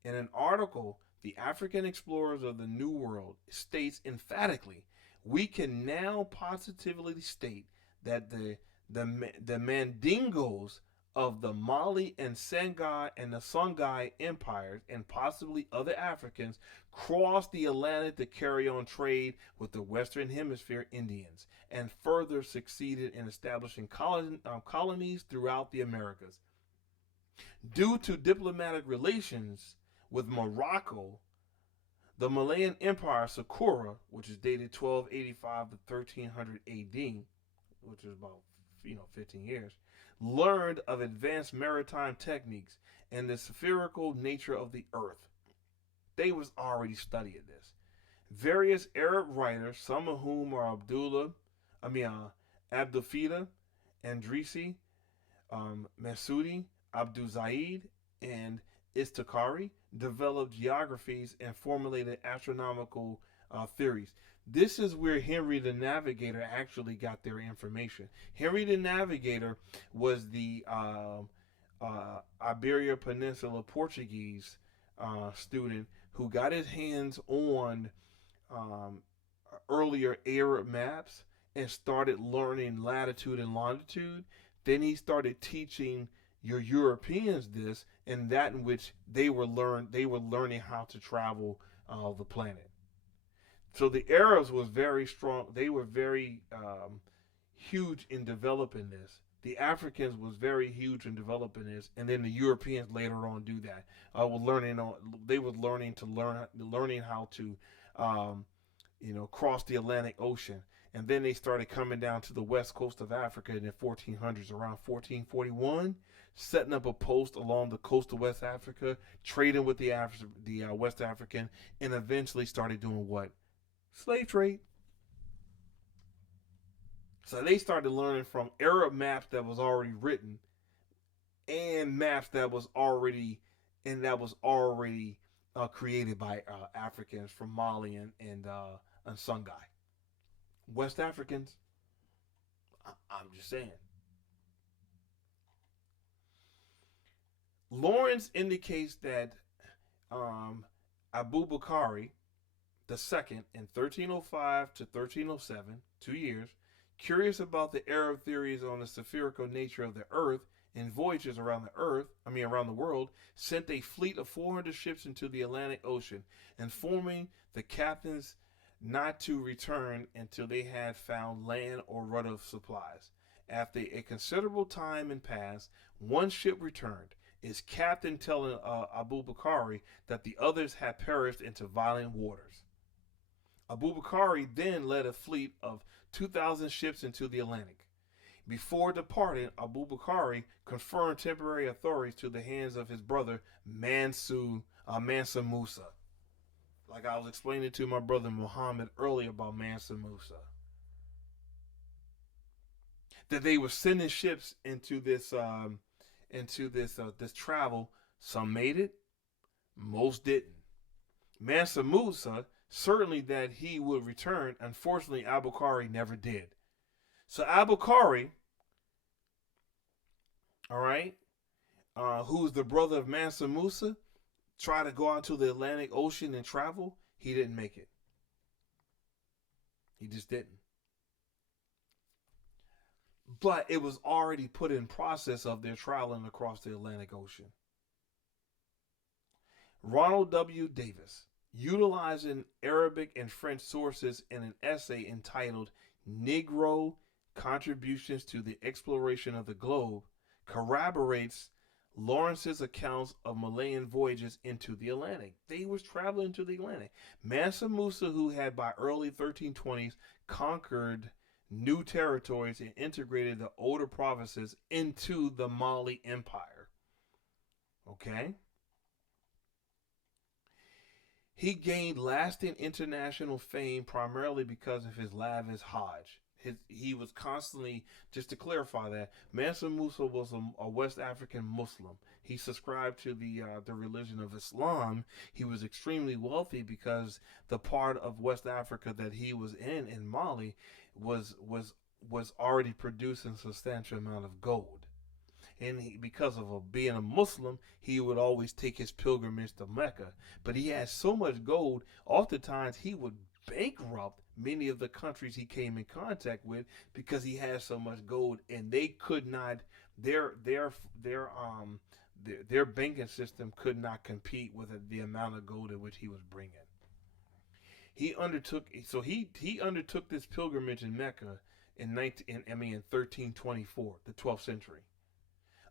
in an article, The African Explorers of the New World, states emphatically, we can now positively state that the Mandingos of the Mali and Songhai empires and possibly other Africans crossed the Atlantic to carry on trade with the Western Hemisphere Indians and further succeeded in establishing colonies throughout the Americas. Due to diplomatic relations with Morocco, the Malayan Empire Sakura, which is dated 1285 to 1300 AD, which is about 15 years, learned of advanced maritime techniques and the spherical nature of the earth. They was already studying this. Various Arab writers, some of whom are Abdulfida, Andrisi, Masudi, Abdul Zaid, and Istakari, developed geographies and formulated astronomical theories. This is where Henry the Navigator actually got their information. Henry the Navigator was the Iberia Peninsula Portuguese student who got his hands on earlier Arab maps and started learning latitude and longitude. Then he started teaching your Europeans this, and that in which they were learning how to travel the planet. So the Arabs was very strong. They were very huge in developing this. The Africans was very huge in developing this, and then the Europeans later on do that. They were learning how to cross the Atlantic Ocean, and then they started coming down to the west coast of Africa in the 1400s, around 1441, setting up a post along the coast of West Africa, trading with the West African, and eventually started doing what? Slave trade. So they started learning from Arab maps that was already written and maps that was already created by Africans from Mali and Songhai. West Africans, I'm just saying. Lawrence indicates that Abu Bakr II in 1305 to 1307, 2 years, curious about the Arab theories on the spherical nature of the earth and voyages around around the world, sent a fleet of 400 ships into the Atlantic Ocean, informing the captains not to return until they had found land or run of supplies. After a considerable time had passed, one ship returned, its captain telling Abu Bakr that the others had perished into violent waters. Abu Bakr then led a fleet of 2,000 ships into the Atlantic. Before departing, Abu Bakr confirmed temporary authorities to the hands of his brother Mansa Musa. Like I was explaining to my brother Muhammad earlier about Mansa Musa. That they were sending ships into this travel. Some made it, most didn't. Mansa Musa certainly that he would return. Unfortunately, Abu Bakr never did. So Abu Bakr, all right, who's the brother of Mansa Musa, tried to go out to the Atlantic Ocean and travel. He didn't make it. He just didn't. But it was already put in process of their traveling across the Atlantic Ocean. Ronald W. Davis, utilizing Arabic and French sources in an essay entitled Negro Contributions to the Exploration of the Globe, corroborates Lawrence's accounts of Malayan voyages into the Atlantic. They was traveling to the Atlantic. Mansa Musa, who had by early 1320s conquered new territories and integrated the older provinces into the Mali Empire. Okay? He gained lasting international fame primarily because of his lavish Hajj. He was constantly, just to clarify that, Mansa Musa was a West African Muslim. He subscribed to the religion of Islam. He was extremely wealthy because the part of West Africa that he was in Mali, was already producing a substantial amount of gold. And because of being a Muslim, he would always take his pilgrimage to Mecca. But he had so much gold, oftentimes he would bankrupt many of the countries he came in contact with because he had so much gold, and they could not their banking system could not compete with the amount of gold in which he was bringing. He undertook this pilgrimage in Mecca in 1324, the 12th century.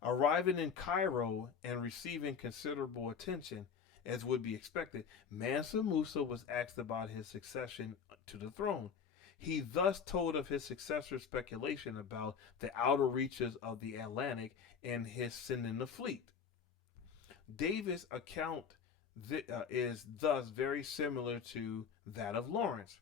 Arriving in Cairo and receiving considerable attention, as would be expected, Mansa Musa was asked about his succession to the throne. He thus told of his successor's speculation about the outer reaches of the Atlantic and his sending the fleet. Davis' account is thus very similar to that of Lawrence.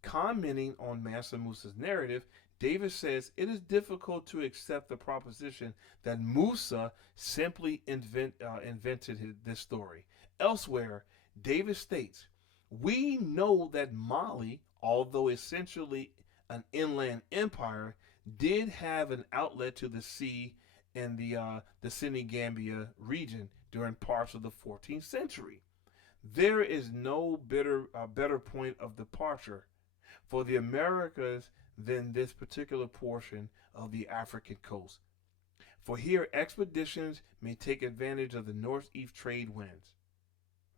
Commenting on Mansa Musa's narrative, Davis says it is difficult to accept the proposition that Musa simply invented this story. Elsewhere, Davis states, "We know that Mali, although essentially an inland empire, did have an outlet to the sea in the Senegambia region during parts of the 14th century. There is no better point of departure for the Americas than this particular portion of the African coast. For here expeditions may take advantage of the northeast trade winds,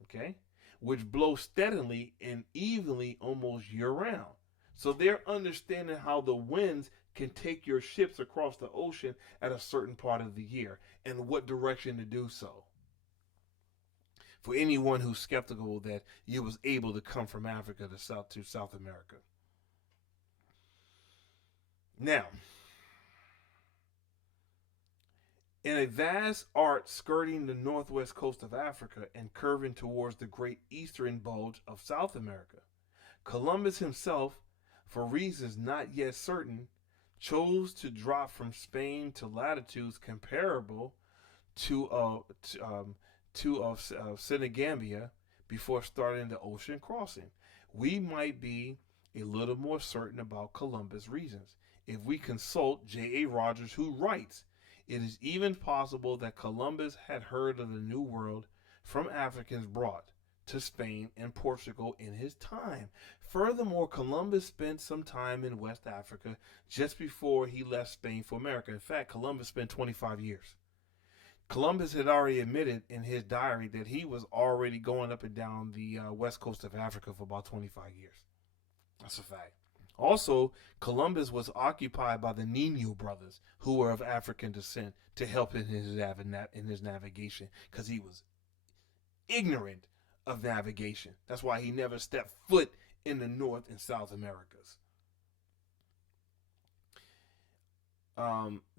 okay, which blow steadily and evenly almost year-round. So they're understanding how the winds can take your ships across the ocean at a certain part of the year and what direction to do so. For anyone who's skeptical that you was able to come from Africa to South America. Now, in a vast arc skirting the northwest coast of Africa and curving towards the great eastern bulge of South America, Columbus himself, for reasons not yet certain, chose to drop from Spain to latitudes comparable to Senegambia before starting the ocean crossing. We might be a little more certain about Columbus' reasons if we consult J.A. Rogers, who writes, "It is even possible that Columbus had heard of the New World from Africans brought to Spain and Portugal in his time. Furthermore, Columbus spent some time in West Africa just before he left Spain for America. In fact, Columbus spent 25 years. Columbus had already admitted in his diary that he was already going up and down the west coast of Africa for about 25 years. That's a fact. Also, Columbus was occupied by the Nino brothers, who were of African descent, to help in his navigation, because he was ignorant of navigation. That's why he never stepped foot in the North and South Americas.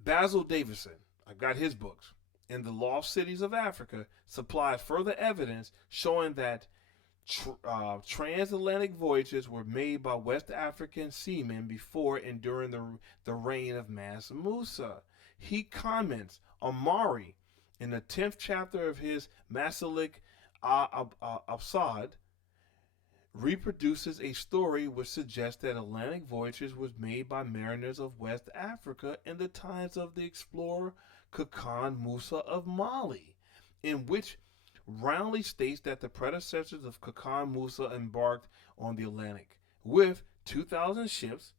Basil Davison, I've got his books, in the Lost Cities of Africa, supplies further evidence showing that transatlantic voyages were made by West African seamen before and during the reign of Mansa Musa. He comments, Amari, in the 10th chapter of his Masalik Absad, reproduces a story which suggests that Atlantic voyages was made by mariners of West Africa in the times of the explorer Hagen Musa of Mali, in which roundly states that the predecessors of Hagen Musa embarked on the Atlantic with 2,000 ships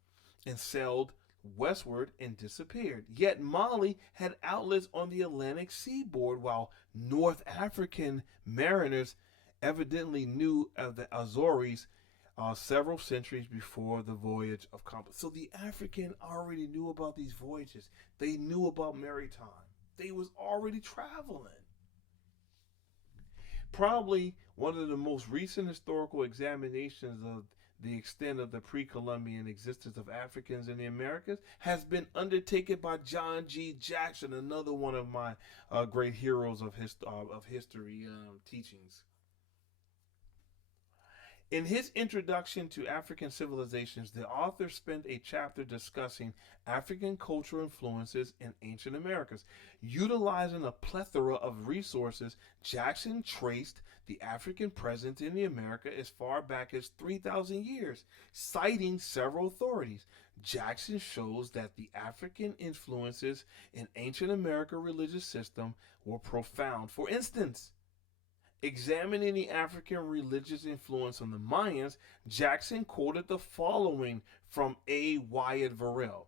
and sailed westward and disappeared. Yet Mali had outlets on the Atlantic seaboard, while North African mariners evidently knew of the Azores several centuries before the voyage of Columbus. So the African already knew about these voyages. They knew about maritime. They was already traveling. Probably one of the most recent historical examinations of the extent of the pre-Columbian existence of Africans in the Americas has been undertaken by John G. Jackson, another one of my great heroes of history teachings. In his introduction to African civilizations, the author spent a chapter discussing African cultural influences in ancient Americas. Utilizing a plethora of resources, Jackson traced the African presence in the America as far back as 3,000 years, citing several authorities. Jackson shows that the African influences in ancient America religious system were profound. For instance, examining the African religious influence on the Mayans, Jackson quoted the following from A. Wyatt Varell.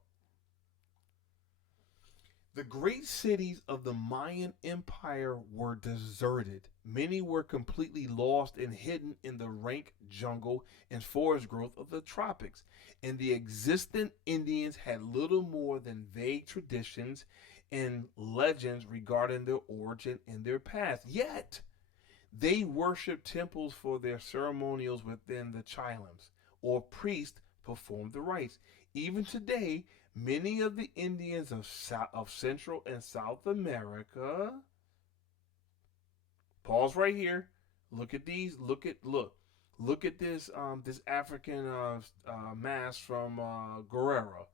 The great cities of the Mayan Empire were deserted. Many were completely lost and hidden in the rank jungle and forest growth of the tropics, and the existent Indians had little more than vague traditions and legends regarding their origin and their past. Yet, they worshiped temples for their ceremonials within the chilams, or priests performed the rites. Even today, many of the Indians of Central and South America. Pause right here. Look at these. Look at this. This African mask from Guerrero.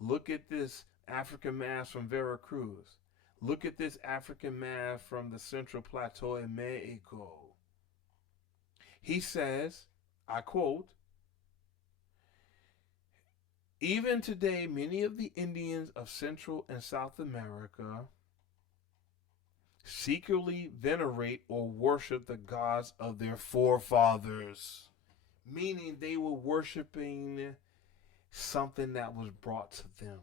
Look at this African mask from Veracruz. Look at this African man from the Central Plateau in Mexico. He says, I quote, even today, many of the Indians of Central and South America secretly venerate or worship the gods of their forefathers, meaning they were worshiping something that was brought to them.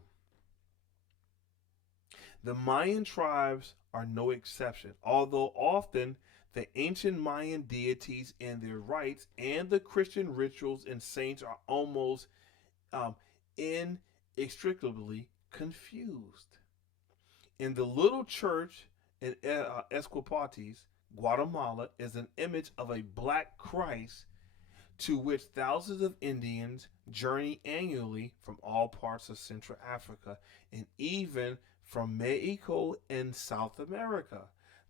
The Mayan tribes are no exception, although often the ancient Mayan deities and their rites and the Christian rituals and saints are almost inextricably confused. In the little church in Esquipates, Guatemala, is an image of a black Christ to which thousands of Indians journey annually from all parts of Central Africa and even from Mexico and South America.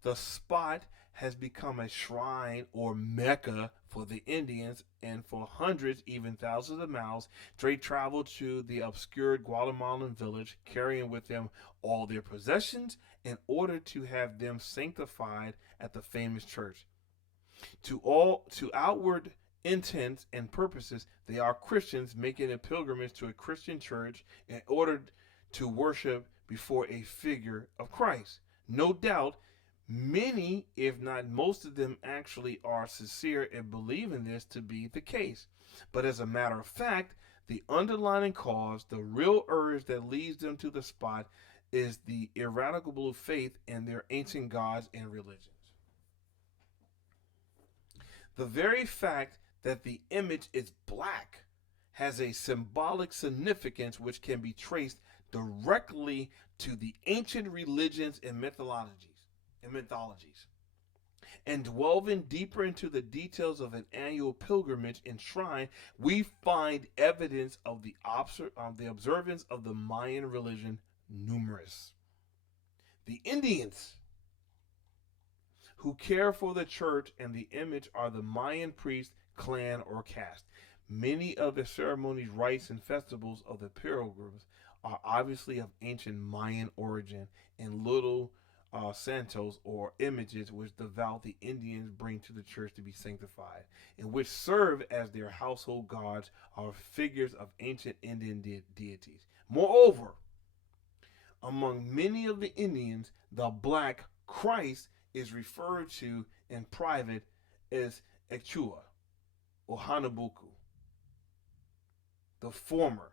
The spot has become a shrine or Mecca for the Indians, and for hundreds, even thousands of miles, they travel to the obscure Guatemalan village, carrying with them all their possessions in order to have them sanctified at the famous church. To outward intents and purposes, they are Christians making a pilgrimage to a Christian church in order to worship before a figure of Christ. No doubt, Many, if not most of them, actually are sincere in believing this to be the case. But as a matter of fact, the underlying cause, the real urge that leads them to the spot, is the ineradicable faith in their ancient gods and religions. The very fact that the image is black has a symbolic significance which can be traced directly to the ancient religions and mythologies. And delving deeper into the details of an annual pilgrimage and shrine, we find evidence of the observance of the Mayan religion numerous. The Indians who care for the church and the image are the Mayan priest, clan, or caste. Many of the ceremonies, rites, and festivals of the pilgrims are obviously of ancient Mayan origin, and little santos or images which devout the Indians bring to the church to be sanctified, and which serve as their household gods, are figures of ancient Indian deities. Moreover, among many of the Indians, the Black Christ is referred to in private as Echua or Hanabuku, the former,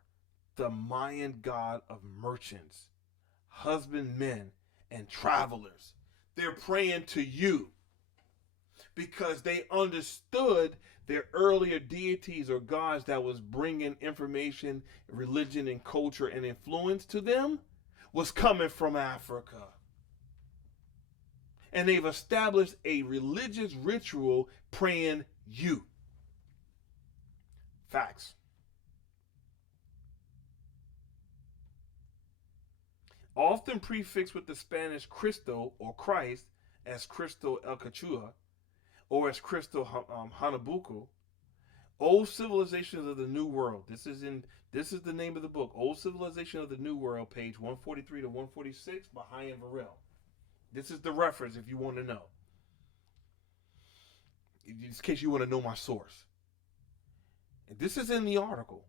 the Mayan god of merchants, husbandmen, and travelers. They're praying to you because they understood their earlier deities or gods that was bringing information, religion, and culture and influence to them was coming from Africa. And they've established a religious ritual praying you. Facts. Often prefixed with the Spanish Cristo or Christ as Cristo El Quechua or as Cristo Hanabuku, Old Civilizations of the New World. This is the name of the book. Old Civilization of the New World, page 143 to 146 by Hagen Varel. This is the reference if you want to know. In case you want to know my source. And this is in the article.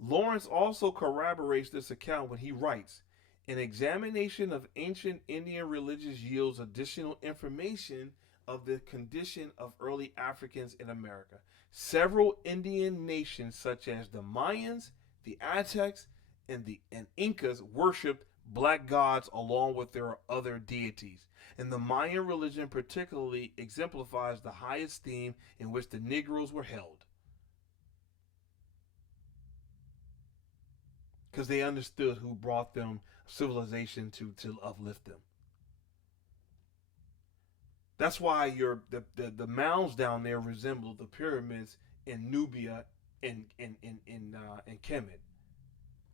Lawrence also corroborates this account when he writes, an examination of ancient Indian religions yields additional information of the condition of early Africans in America. Several Indian nations, such as the Mayans, the Aztecs, and Incas, worshipped black gods along with their other deities. And the Mayan religion particularly exemplifies the high esteem in which the Negroes were held, because they understood who brought them civilization to uplift them. That's why the mounds down there resemble the pyramids in Nubia and Kemet,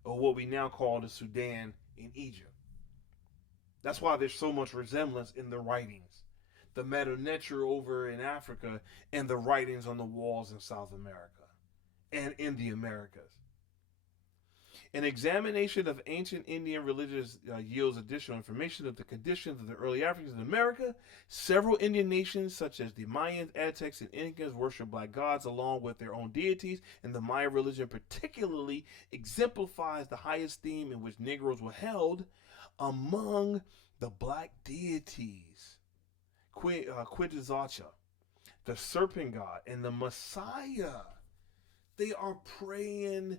or what we now call the Sudan in Egypt. That's why there's so much resemblance in the writings, the Medu Neter over in Africa, and the writings on the walls in South America and in the Americas. An examination of ancient Indian religions yields additional information of the conditions of the early Africans in America. Several Indian nations, such as the Mayans, Aztecs, and Incas, worship black gods along with their own deities, and the Maya religion particularly exemplifies the high esteem in which Negroes were held among the black deities. Quetzalcoatl, the serpent god, and the Messiah. They are praying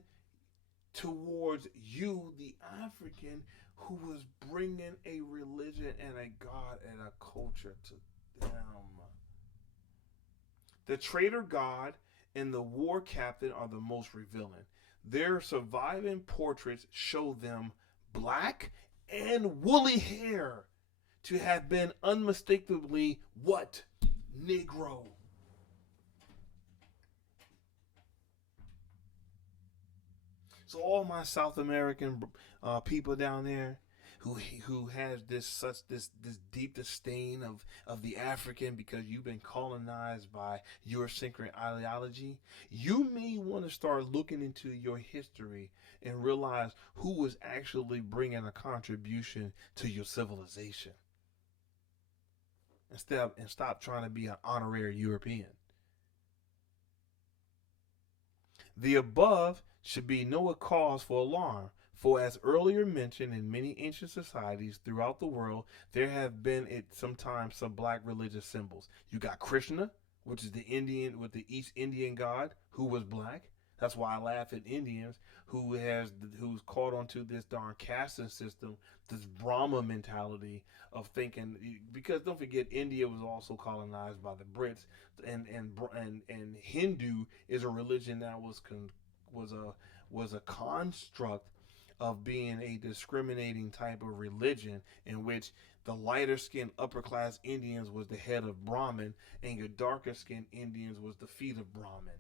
towards you, the African, who was bringing a religion and a god and a culture to them. The traitor god and the war captain are the most revealing. Their surviving portraits show them black and woolly hair to have been unmistakably what? Negro. So all my South American people down there who has this deep disdain of the African because you've been colonized by Eurocentric ideology, you may want to start looking into your history and realize who was actually bringing a contribution to your civilization. And stop trying to be an honorary European. The above should be no cause for alarm, For as earlier mentioned, in many ancient societies throughout the world, there have been at sometimes some black religious symbols. You got Krishna, which is the Indian with the East Indian god who was black. That's why I laugh at Indians who's caught onto this darn casting system, this Brahma mentality of thinking. Because don't forget, India was also colonized by the Brits, and Hindu is a religion that was a was a construct of being a discriminating type of religion in which the lighter skinned upper class Indians was the head of Brahmin and your darker skinned Indians was the feet of Brahmin.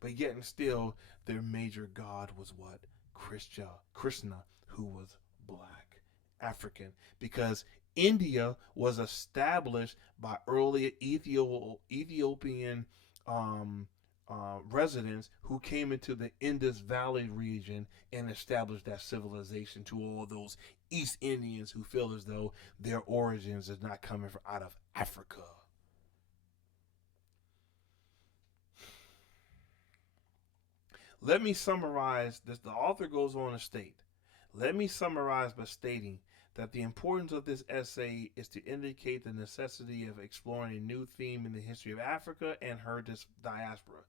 But yet and still their major god was what? Krishna, who was black, African, because India was established by early Ethiopian um, residents who came into the Indus Valley region and established that civilization to all those East Indians who feel as though their origins is not coming from out of Africa. Let me summarize this. The author goes on to state, let me summarize by stating that the importance of this essay is to indicate the necessity of exploring a new theme in the history of Africa and her diaspora.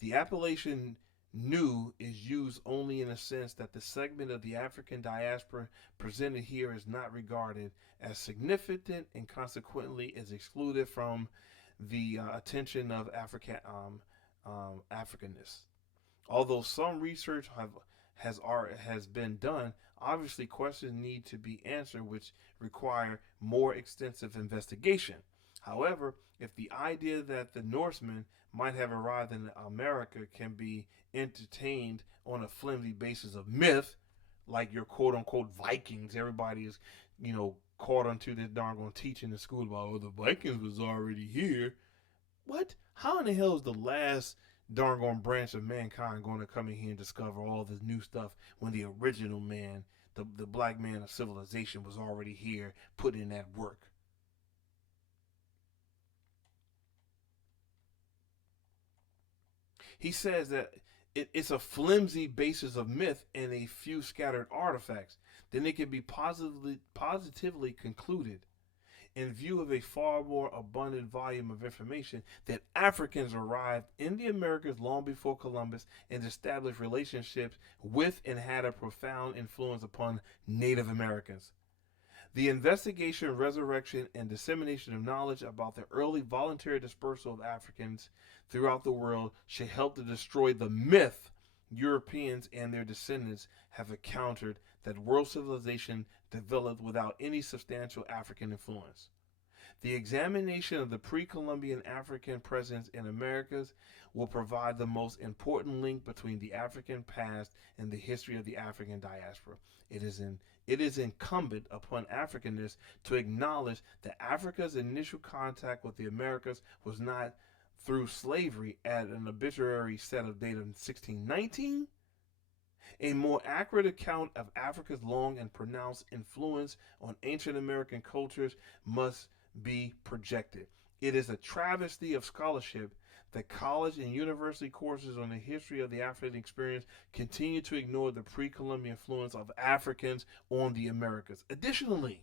The appellation new is used only in the sense that the segment of the African diaspora presented here is not regarded as significant and consequently is excluded from the attention of Africanists. Although some research has been done, obviously questions need to be answered which require more extensive investigation. However, if the idea that the Norsemen might have arrived in America can be entertained on a flimsy basis of myth, like your quote unquote Vikings, everybody is, caught onto this darn going teaching in school about, oh, the Vikings was already here. What? How in the hell is the last darn gone branch of mankind going to come in here and discover all this new stuff when the original man, the black man of civilization, was already here putting in that work? He says that it's a flimsy basis of myth and a few scattered artifacts. Then it can be positively concluded, in view of a far more abundant volume of information, that Africans arrived in the Americas long before Columbus and established relationships with and had a profound influence upon Native Americans. The investigation, resurrection, and dissemination of knowledge about the early voluntary dispersal of Africans throughout the world should help to destroy the myth Europeans and their descendants have encountered that world civilization developed without any substantial African influence. The examination of the pre Columbian African presence in Americas will provide the most important link between the African past and the history of the African diaspora. It is incumbent upon Africanists to acknowledge that Africa's initial contact with the Americas was not through slavery at an arbitrary set of data in 1619. A more accurate account of Africa's long and pronounced influence on ancient American cultures must be projected. It is a travesty of scholarship that college and university courses on the history of the African experience continue to ignore the pre-Columbian influence of Africans on the Americas. Additionally,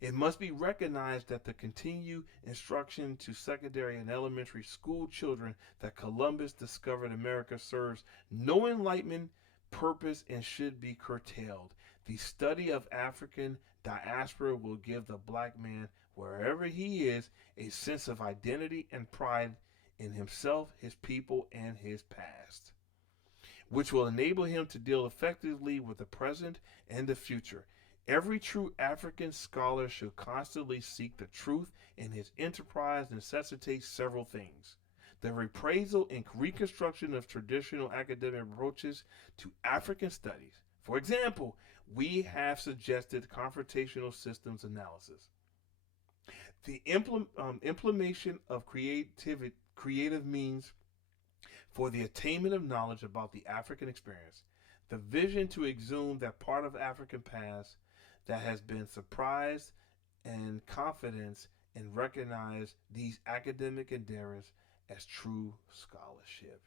it must be recognized that the continued instruction to secondary and elementary school children that Columbus discovered America serves no enlightenment purpose and should be curtailed. The study of African diaspora will give the black man, wherever he is, a sense of identity and pride in himself, his people, and his past, which will enable him to deal effectively with the present and the future. Every true African scholar should constantly seek the truth, and his enterprise necessitates several things: the reprisal and reconstruction of traditional academic approaches to African studies. For example, we have suggested confrontational systems analysis, the implementation of creative means for the attainment of knowledge about the African experience, the vision to exhume that part of African past that has been surprised, and confidence in recognize these academic endeavors as true scholarship.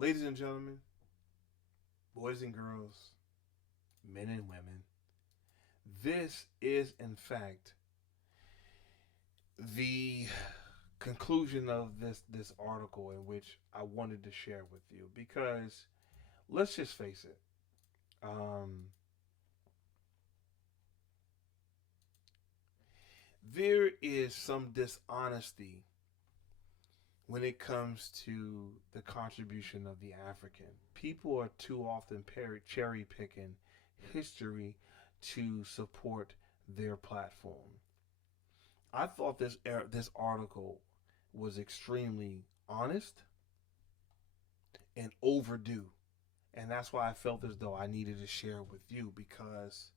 Ladies and gentlemen, boys and girls, men and women, this is in fact the conclusion of this article in which I wanted to share with you because let's just face it. Um, there is some dishonesty when it comes to the contribution of the African. People are too often cherry picking history to support their platform. I thought this article was extremely honest and overdue, and that's why I felt as though I needed to share with you because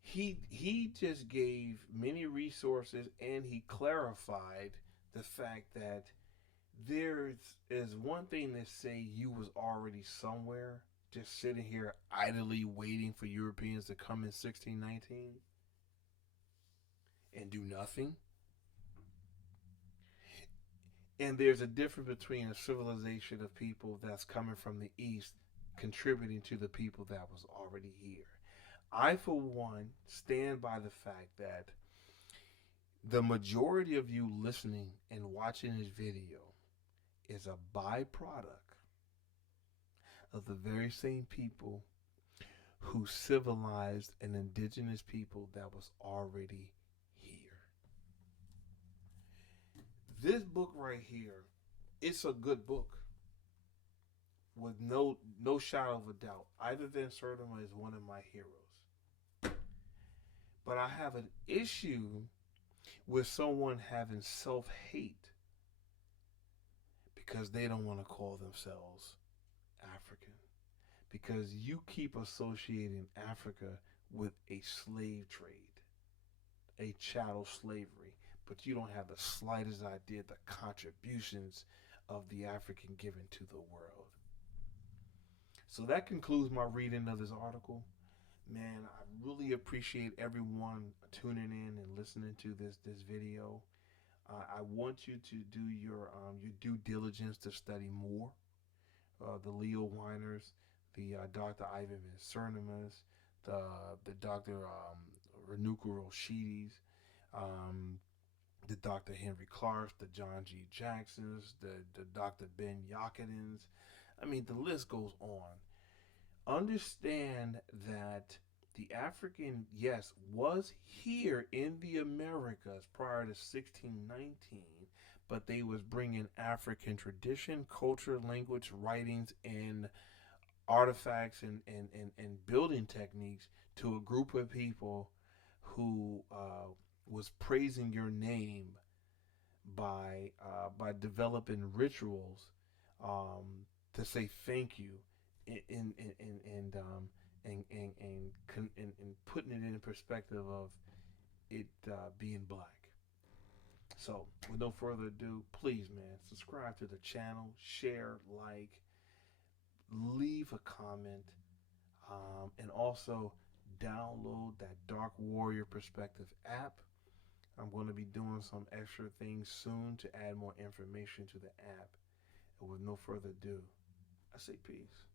he just gave many resources and he clarified the fact that there is one thing to say you was already somewhere just sitting here idly waiting for Europeans to come in 1619 and do nothing. And there's a difference between a civilization of people that's coming from the east contributing to the people that was already here. I, for one, stand by the fact that the majority of you listening and watching this video is a byproduct of the very same people who civilized an indigenous people that was already here. This book right here, it's a good book with no shadow of a doubt. Ida Van Sertima is one of my heroes. But I have an issue with someone having self-hate because they don't want to call themselves African. Because you keep associating Africa with a slave trade, a chattel slavery, but you don't have the slightest idea the contributions of the African given to the world. So that concludes my reading of this article. Man, I really appreciate everyone tuning in and listening to this video. I want you to do your due diligence to study more. The Leo Weiners, the Dr. Ivan Van Sertimas, the Dr. Renuka Roshidis, um, the Dr. Henry Clarks, the John G. Jacksons, the Dr. Ben Yakadins. I mean, the list goes on. Understand that the African, yes, was here in the Americas prior to 1619, but they was bringing African tradition, culture, language, writings, and artifacts and building techniques to a group of people who was praising your name by developing rituals to say thank you in and putting it in perspective of it being black. So, with no further ado, please, man, subscribe to the channel, share, like, leave a comment, and also download that Dark Warrior Perspective app. I'm going to be doing some extra things soon to add more information to the app. And with no further ado, I say peace.